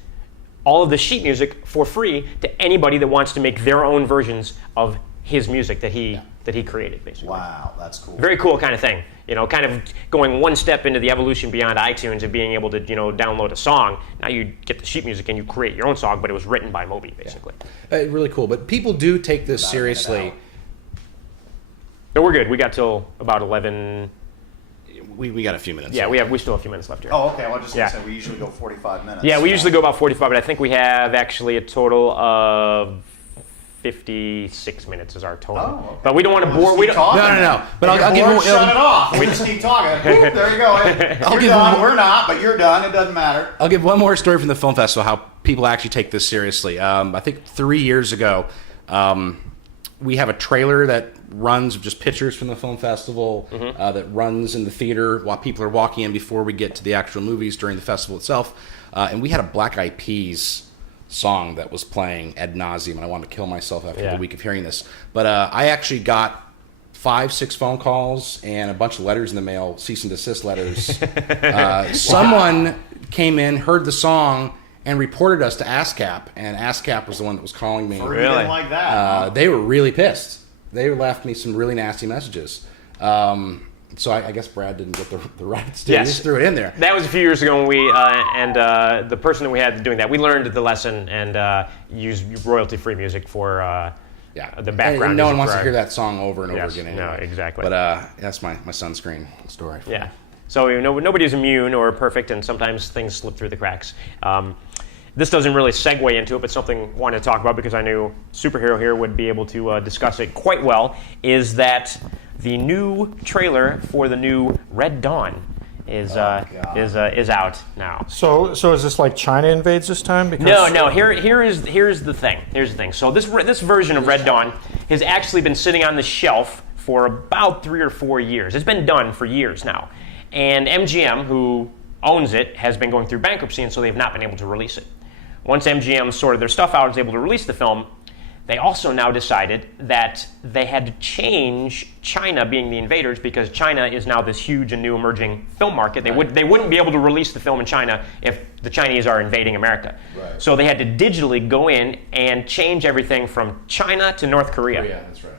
all of the sheet music for free to anybody that wants to make their own versions of his music that he created, basically. Wow, that's cool. Very cool kind of thing. Kind of going one step into the evolution beyond iTunes and being able to, download a song. Now you get the sheet music and you create your own song, but it was written by Moby, basically. Really cool. But people do take this seriously. No, we're good. We got till about 11. We got a few minutes. Yeah, we still have a few minutes left here. Oh, okay. Well, I was just going to say we usually go 45 minutes. Yeah, we usually go about 45, but I think we have actually a total of 56 minutes is our total. Oh, okay. But we don't want to bore. We don't. No. But I'll give you. Shut it off. We just keep talking. Whoop, there you go. You're done. We're not, but you're done. It doesn't matter. I'll give one more story from the film festival. How people actually take this seriously. I think 3 years ago, we have a trailer that runs just pictures from the film festival that runs in the theater while people are walking in before we get to the actual movies during the festival itself. And we had a Black Eyed Peas song that was playing ad nauseum, and I wanted to kill myself after the week of hearing this. But I actually got 5-6 phone calls and a bunch of letters in the mail, cease and desist letters. Someone came in, heard the song, and reported us to ASCAP, and ASCAP was the one that was calling me. Really? Didn't like that. They were really pissed. They left me some really nasty messages. So I guess Brad didn't get the rights to it. He just threw it in there. That was a few years ago when we, the person that we had doing that, we learned the lesson and used royalty-free music for the background. And no one wants to hear that song over and over again anyway. No, exactly. But that's my sunscreen story. Yeah. So nobody's immune or perfect, and sometimes things slip through the cracks. This doesn't really segue into it, but something I wanted to talk about because I knew Superhero here would be able to discuss it quite well, is that the new trailer for the new Red Dawn is out now. So is this like China invades this time? Because No. Here's the thing. So this version of Red Dawn has actually been sitting on the shelf for about 3 or 4 years. It's been done for years now, and MGM, who owns it, has been going through bankruptcy, and so they've not been able to release it. Once MGM sorted their stuff out and was able to release the film, they also now decided that they had to change China being the invaders because China is now this huge and new emerging film market. They wouldn't be able to release the film in China if the Chinese are invading America. Right. So they had to digitally go in and change everything from China to North Korea. Yeah, that's right.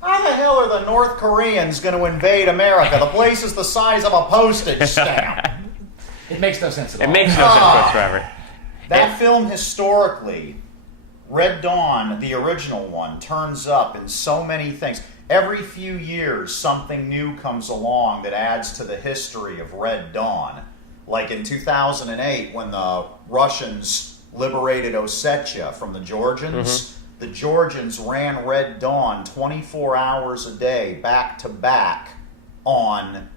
How the hell are the North Koreans going to invade America? The place is the size of a postage stamp. It makes no sense at all. It makes no sense whatsoever. That film historically, Red Dawn, the original one, turns up in so many things. Every few years, something new comes along that adds to the history of Red Dawn. Like in 2008, when the Russians liberated Ossetia from the Georgians, the Georgians ran Red Dawn 24 hours a day, back to back, on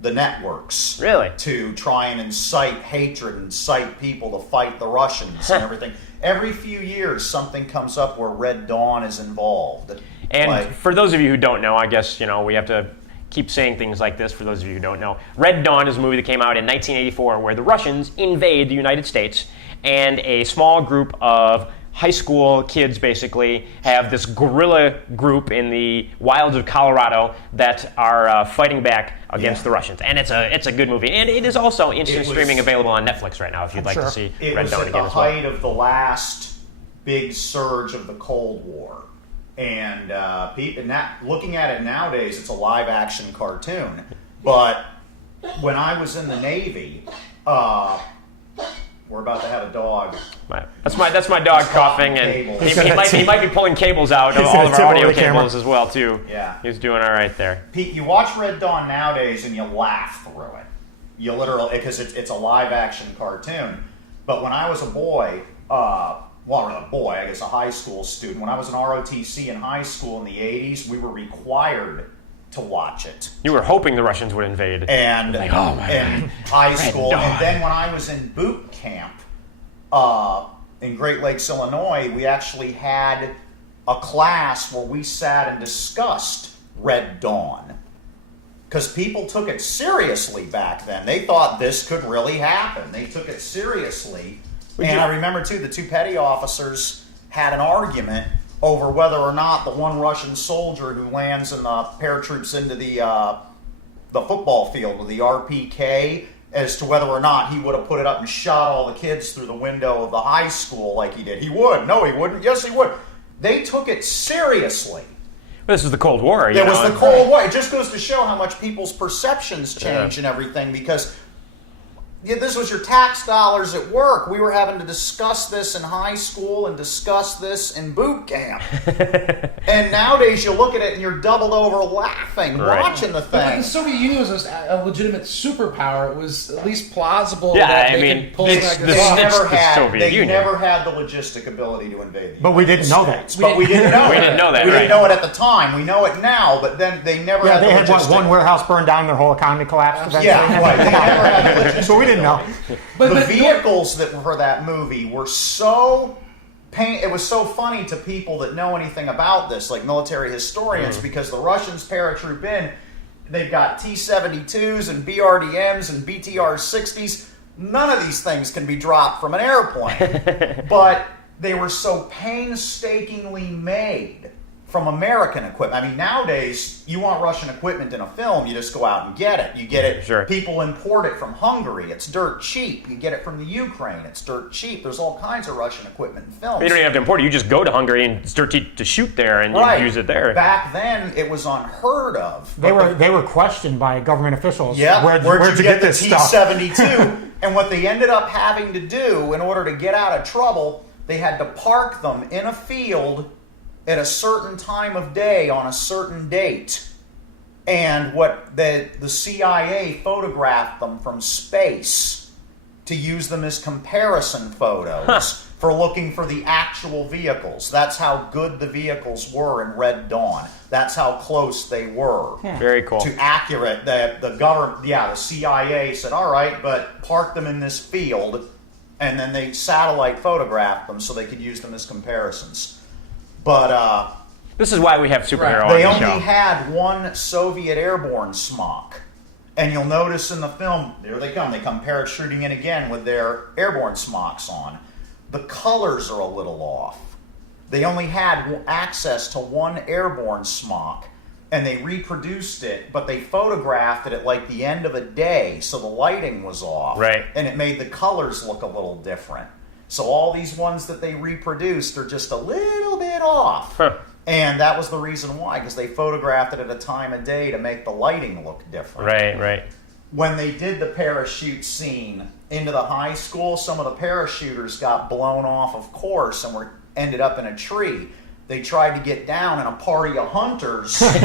the networks. Really? To try and incite hatred, incite people to fight the Russians and everything. Every few years, something comes up where Red Dawn is involved. And for those of you who don't know, I guess, we have to keep saying things like this for those of you who don't know. Red Dawn is a movie that came out in 1984 where the Russians invade the United States, and a small group of high school kids basically have this guerrilla group in the wilds of Colorado that are fighting back against the Russians. And it's a good movie. And it is also instant streaming available on Netflix right now if you'd like to see Red Dawn again as well. It was at the height of the last big surge of the Cold War. And looking at it nowadays, it's a live-action cartoon. But when I was in the Navy, we're about to have a dog. That's my dog coughing, and he might be pulling cables out of all of our audio cables as well too. Yeah, he's doing all right there. Pete, you watch Red Dawn nowadays and you laugh through it. You literally, because it's a live action cartoon. But when I was a boy, I guess a high school student, when I was in ROTC in high school in the 80s, we were required to watch it. You were hoping the Russians would invade. And like, oh my in God. high school. And then when I was in boot camp in Great Lakes, Illinois, we actually had a class where we sat and discussed Red Dawn. Because people took it seriously back then. They thought this could really happen. They took it seriously. And I remember, too, the two petty officers had an argument over whether or not the one Russian soldier who lands in the paratroops into the football field with the RPK, as to whether or not he would have put it up and shot all the kids through the window of the high school like he did. He would. No, he wouldn't. Yes, he would. They took it seriously. Well, this was the Cold War. It was the Cold War. It just goes to show how much people's perceptions change and everything, because this was your tax dollars at work. We were having to discuss this in high school and discuss this in boot camp. And nowadays you look at it and you're doubled over laughing, watching the thing. But the Soviet Union was a legitimate superpower. It was at least plausible that they could pull they never Union. had the logistic ability to invade the But we didn't know that. But we didn't know We didn't know that, We right. didn't know it at the time. We know it now, but then they never had the they had logistic. one warehouse burned down, their whole economy collapsed eventually. Yeah, right. They never had the logistic. So we didn't know. The vehicles that for that movie were so it was so funny to people that know anything about this, like military historians, because the Russians paratroop in, they've got T-72s and BRDMs and BTR-60s. None of these things can be dropped from an airplane. But they were so painstakingly made from American equipment. I mean, nowadays, you want Russian equipment in a film, you just go out and get it. You get it. Sure. People import it from Hungary. It's dirt cheap. You get it from the Ukraine. It's dirt cheap. There's all kinds of Russian equipment in films. You don't even have to import it. You just go to Hungary and start to shoot there, and you use it there. Back then, it was unheard of. They were questioned by government officials. Yeah, where'd you get this the stuff? T-72? And what they ended up having to do in order to get out of trouble, they had to park them in a field at a certain time of day on a certain date. And what the CIA photographed them from space to use them as comparison photos for looking for the actual vehicles. That's how good the vehicles were in Red Dawn. That's how close they were. Very cool. To accurate. The government, the CIA said, all right, but park them in this field, and then they satellite photographed them so they could use them as comparisons. But this is why we have superhero on they the only show. had one Soviet airborne smock. And you'll notice in the film, there they come. They come parachuting in again with their airborne smocks on. The colors are a little off. They only had access to one airborne smock, and they reproduced it, but they photographed it at like the end of a day, so the lighting was off. Right. And it made the colors look a little different. So all these ones that they reproduced are just a little bit off. Huh. And that was the reason why, because they photographed it at a time of day to make the lighting look different. Right. When they did the parachute scene into the high school, some of the parachuters got blown off of course and ended up in a tree. They tried to get down, and a party of hunters put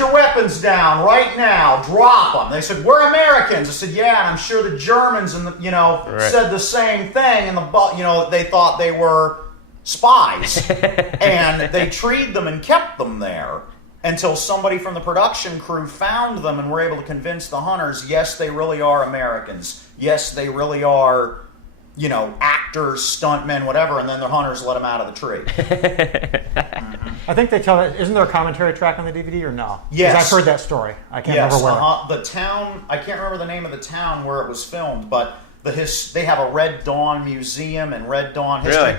your weapons down right now, drop them. They said, "We're Americans." I said, "Yeah," and I'm sure the Germans and said the same thing, and they thought they were spies, and they treed them and kept them there until somebody from the production crew found them and were able to convince the hunters, yes, they really are Americans. Yes, they really are, actors, stuntmen, whatever, and then the hunters let them out of the tree. I think they tell it. Isn't there a commentary track on the DVD or no? Yes. 'Cause I've heard that story. I can't remember where. The town, I can't remember the name of the town where it was filmed, but they have a Red Dawn museum and Red Dawn history. Really?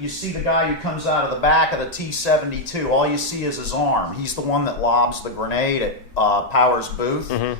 You see the guy who comes out of the back of the T-72, all you see is his arm. He's the one that lobs the grenade at Power's booth. Mm-hmm.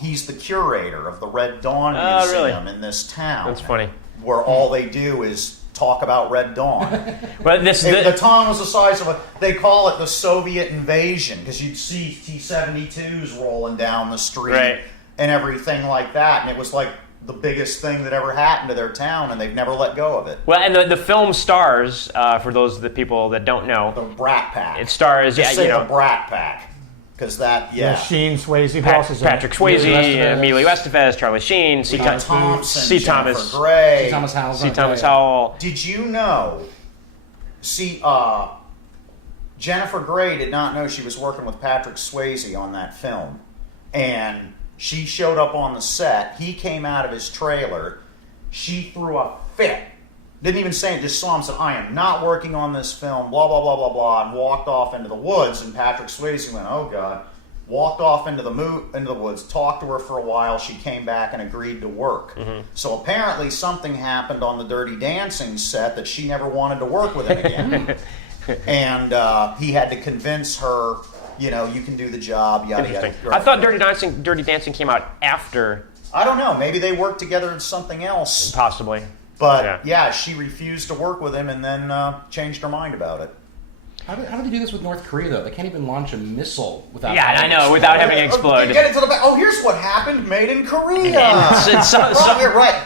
He's the curator of the Red Dawn Museum in this town. That's funny. Where all they do is talk about Red Dawn. But the town was the size of they call it the Soviet invasion, because you'd see T-72s rolling down the street and everything like that, and it was like the biggest thing that ever happened to their town, and they've never let go of it. Well, and the film stars, for those of the people that don't know, the Brat Pack. It stars, the Brat Pack, because Sheen, Swayze, who else is in it? Patrick Swayze, Emilio Estevez, Charlie Sheen, C. Thompson, C. Jennifer Grey, C. Thomas Howell. Did you know? Jennifer Grey did not know she was working with Patrick Swayze on that film, and she showed up on the set. He came out of his trailer. She threw a fit. Didn't even say it, just saw him, said, "I am not working on this film," blah, blah, blah, blah, blah, and walked off into the woods. And Patrick Swayze went, "Oh, God." Walked off into the woods, talked to her for a while. She came back and agreed to work. Mm-hmm. So apparently something happened on the Dirty Dancing set that she never wanted to work with him again. And he had to convince her, you can do the job, yada, yada. I thought Dirty Dancing came out after. I don't know. Maybe they worked together in something else. Possibly. But, she refused to work with him and then changed her mind about it. How do they do this with North Korea, though? They can't even launch a missile without without having it explode. Get into the back. Oh, here's what happened. Made in Korea. You're right.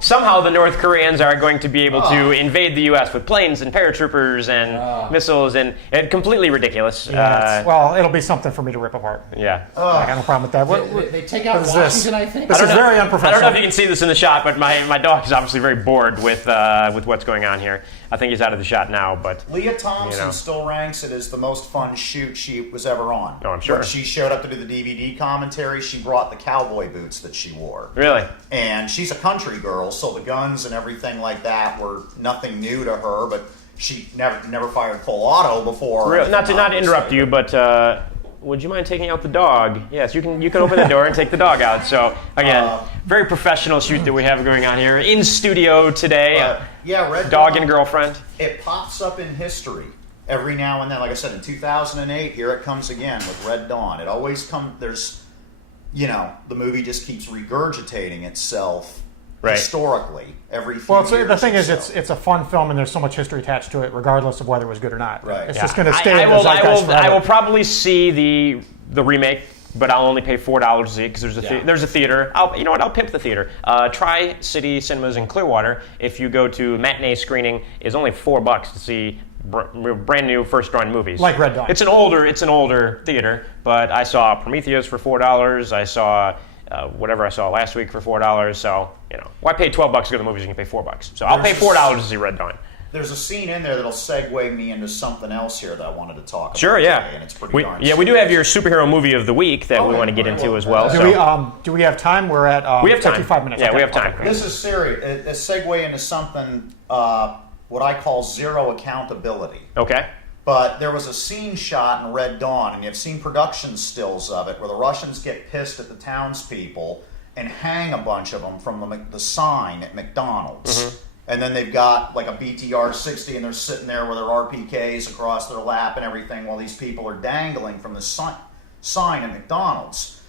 Somehow the North Koreans are going to be able to invade the U.S. with planes and paratroopers and missiles, and completely ridiculous. Well, it'll be something for me to rip apart. Yeah. I got no problem with that. They take out Washington, I think. This is very unprofessional. I don't know if you can see this in the shot, but my dog is obviously very bored with what's going on here. I think he's out of the shot now, but Leah Thompson still ranks it as the most fun shoot she was ever on. Oh, I'm sure. When she showed up to do the DVD commentary, she brought the cowboy boots that she wore. Really? And she's a country girl, so the guns and everything like that were nothing new to her, but she never fired full auto before. Really? Not to interrupt you, but would you mind taking out the dog? Yes, you can open the door and take the dog out. So again, very professional shoot that we have going on here in studio today. Red Dog and girlfriend. It pops up in history every now and then. Like I said, in 2008, here it comes again with Red Dawn. It always comes. There's, the movie just keeps regurgitating itself. Historically, every few years. The thing is, it's a fun film, and there's so much history attached to it, regardless of whether it was good or not. Right. It's just going to stay in the zeitgeist forever. I will probably see the remake, but I'll only pay $4 to see it because there's a theater. I'll pimp the theater. Tri-City Cinemas in Clearwater. If you go to matinee screening, is only $4 to see brand new first run movies. Like Red Dawn. It's an older theater, but I saw Prometheus for $4. I saw. Whatever I saw last week for $4, so why pay $12 to go to the movies? You can pay $4. So I'll pay $4 to see Red Dawn. There's a scene in there that'll segue me into something else here that I wanted to talk about. Sure, yeah, today, and it's pretty darn we do have your superhero movie of the week that we want to get into as well. Do we have time? We're at we have time. 55 minutes. Yeah, we have time. This is serious. A segue into something what I call zero accountability. Okay. But there was a scene shot in Red Dawn, and you've seen production stills of it, where the Russians get pissed at the townspeople and hang a bunch of them from the sign at McDonald's. Mm-hmm. And then they've got like a BTR 60 and they're sitting there with their RPKs across their lap and everything while these people are dangling from the sign at McDonald's.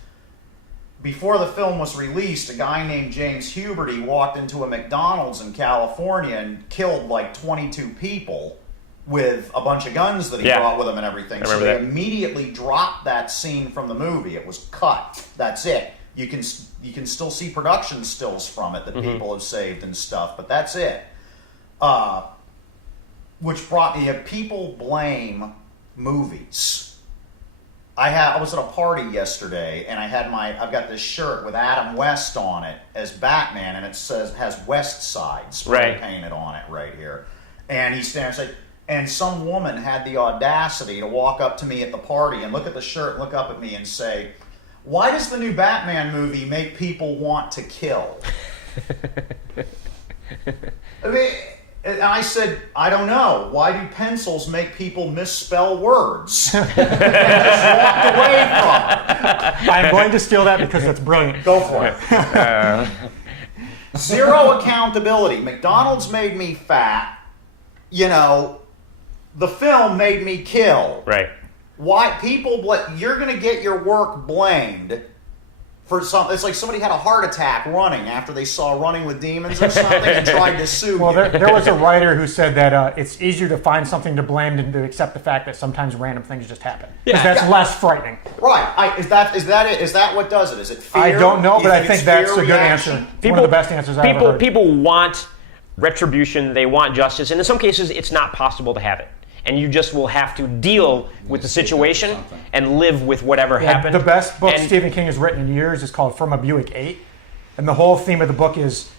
Before the film was released, a guy named James Huberty walked into a McDonald's in California and killed like 22 people with a bunch of guns that he brought with him and everything. So they immediately dropped that scene from the movie. It was cut. That's it. You can still see production stills from it that people have saved and stuff, but that's it. Which brought me, people blame movies. I was at a party yesterday, and I've got this shirt with Adam West on it as Batman, and it has West Side spray painted on it right here. And he's standing there and some woman had the audacity to walk up to me at the party and look at the shirt and look up at me and say, "Why does the new Batman movie make people want to kill?" I mean, and I said, "I don't know. Why do pencils make people misspell words?" And just walked away from it. I'm going to steal that because that's brilliant. Go for it. Zero accountability. McDonald's made me fat. The film made me kill. Right. Why you're going to get your work blamed for something. It's like somebody had a heart attack running after they saw Running with Demons or something and tried to sue Well, you. there was a writer who said that it's easier to find something to blame than to accept the fact that sometimes random things just happen. Because that's less frightening. Right. Is that it? Is that what does it? Is it fear? I don't know, but I it's think that's a good reaction? answer. One of the best answers I've ever heard. People want retribution. They want justice. And in some cases, it's not possible to have it. And you just will have to deal with the situation and live with whatever happened. The best book Stephen King has written in years is called From a Buick 8. And the whole theme of the book is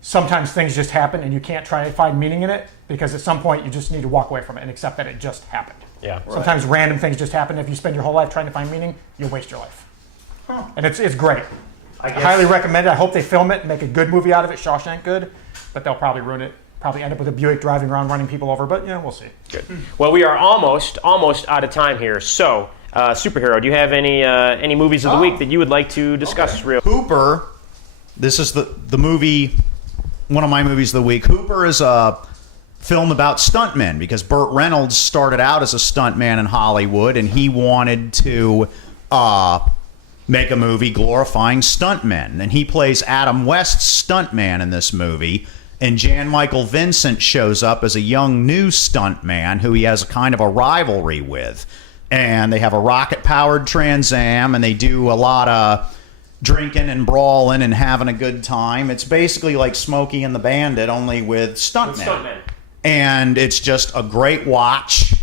sometimes things just happen and you can't try to find meaning in it because at some point you just need to walk away from it and accept that it just happened. Yeah. Sometimes random things just happen. If you spend your whole life trying to find meaning, you'll waste your life. Huh. And it's great. I highly recommend it. I hope they film it and make a good movie out of it. Shawshank good. But they'll probably ruin it. Probably end up with a Buick driving around running people over, but we'll see. Good. Well, we are almost out of time here. So, superhero, do you have any movies of the week that you would like to discuss? Okay. Hooper. This is the movie, one of my movies of the week. Hooper is a film about stuntmen because Burt Reynolds started out as a stuntman in Hollywood, and he wanted to make a movie glorifying stuntmen, and he plays Adam West's stuntman in this movie. And Jan Michael Vincent shows up as a young new stuntman who he has a kind of a rivalry with. And they have a rocket-powered Trans Am, and they do a lot of drinking and brawling and having a good time. It's basically like Smokey and the Bandit, only with stuntmen. And it's just a great watch.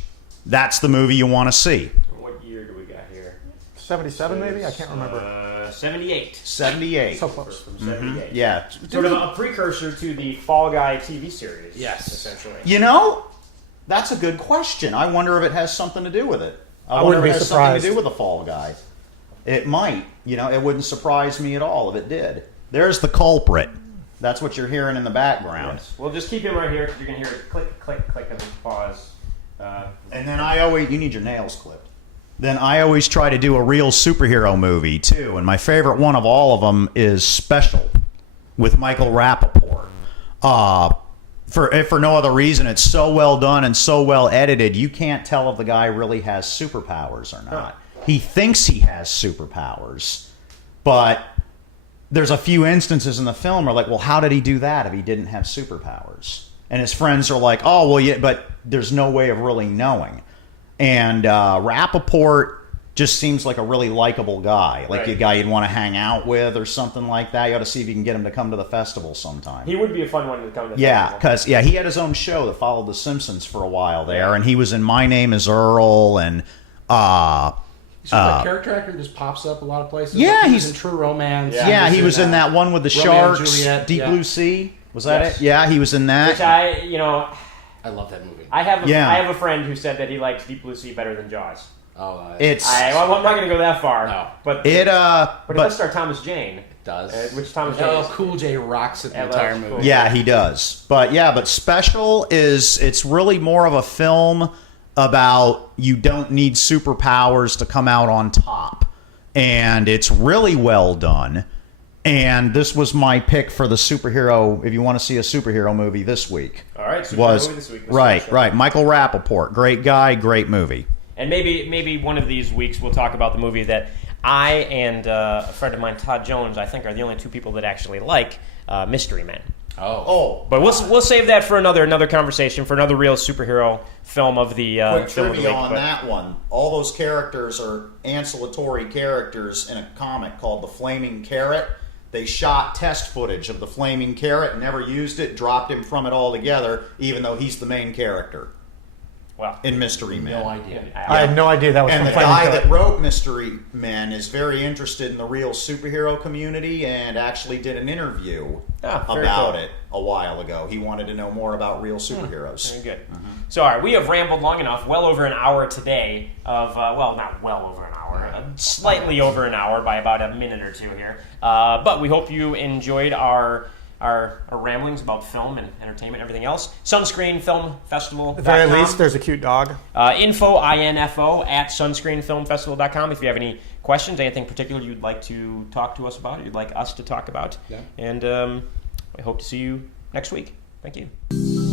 That's the movie you want to see. What year do we got here? 77 maybe? I can't remember. 78. 78. So close. From 78. Mm-hmm. Yeah. Sort of a precursor to the Fall Guy TV series. Yes. Essentially. That's a good question. I wonder if it has something to do with it. I wouldn't be surprised. Something to do with the Fall Guy. It might. It wouldn't surprise me at all if it did. There's the culprit. That's what you're hearing in the background. Yes. We'll just keep him right here because you're going to hear it click, click, click, and then pause. And then you need your nails clipped. Then I always try to do a real superhero movie, too. And my favorite one of all of them is Special with Michael Rappaport. For no other reason, it's so well done and so well edited, you can't tell if the guy really has superpowers or not. He thinks he has superpowers, but there's a few instances in the film where like, well, how did he do that if he didn't have superpowers? And his friends are like, oh, well, yeah, but there's no way of really knowing. And Rappaport just seems like a really likable guy, like a guy you'd want to hang out with or something like that. You ought to see if you can get him to come to the festival sometime. He would be a fun one to come to the festival. Because he had his own show that followed The Simpsons for a while there, and he was in My Name is Earl, and he's a character actor just pops up a lot of places. Yeah, he's in True Romance. Yeah, he was in that one with the sharks, Deep Blue Sea. Was that it? Yeah, he was in that. Which I love that movie. I have a friend who said that he likes Deep Blue Sea better than Jaws. Oh, I'm not going to go that far. No, but it does star Thomas Jane. It does. Which Thomas Jane? Cool J rocks it the entire movie. Cool. Yeah, he does. But Special it's really more of a film about you don't need superpowers to come out on top, and it's really well done. And this was my pick for the superhero, if you want to see a superhero movie this week. All right, superhero movie this week. Right. Michael Rappaport. Great guy, great movie. And maybe one of these weeks we'll talk about the movie that I and a friend of mine, Todd Jones, I think are the only two people that actually like, Mystery Men. But we'll save that for another conversation, for another real superhero film of the quick film of the trivia week. on that one. All those characters are ancillary characters in a comic called The Flaming Carrot. They shot test footage of the Flaming Carrot, never used it, dropped him from it altogether, even though he's the main character. Wow. In Mystery Men. No idea. I had no idea that was And from the Flaming guy Carrot. that wrote Mystery Men is very interested in the real superhero community and actually did an interview very about cool. it a while ago. He wanted to know more about real superheroes. Very good. So, all right, we have rambled long enough, well over an hour today of, well, not well over an hour, slightly over an hour by about a minute or two here. But we hope you enjoyed our ramblings about film and entertainment and everything else. Sunscreen Film Festival. At the very least, there's a cute dog. Info at sunscreenfilmfestival.com if you have any questions, anything particular you'd like to talk to us about, or you'd like us to talk about. Yeah. And I hope to see you next week. Thank you.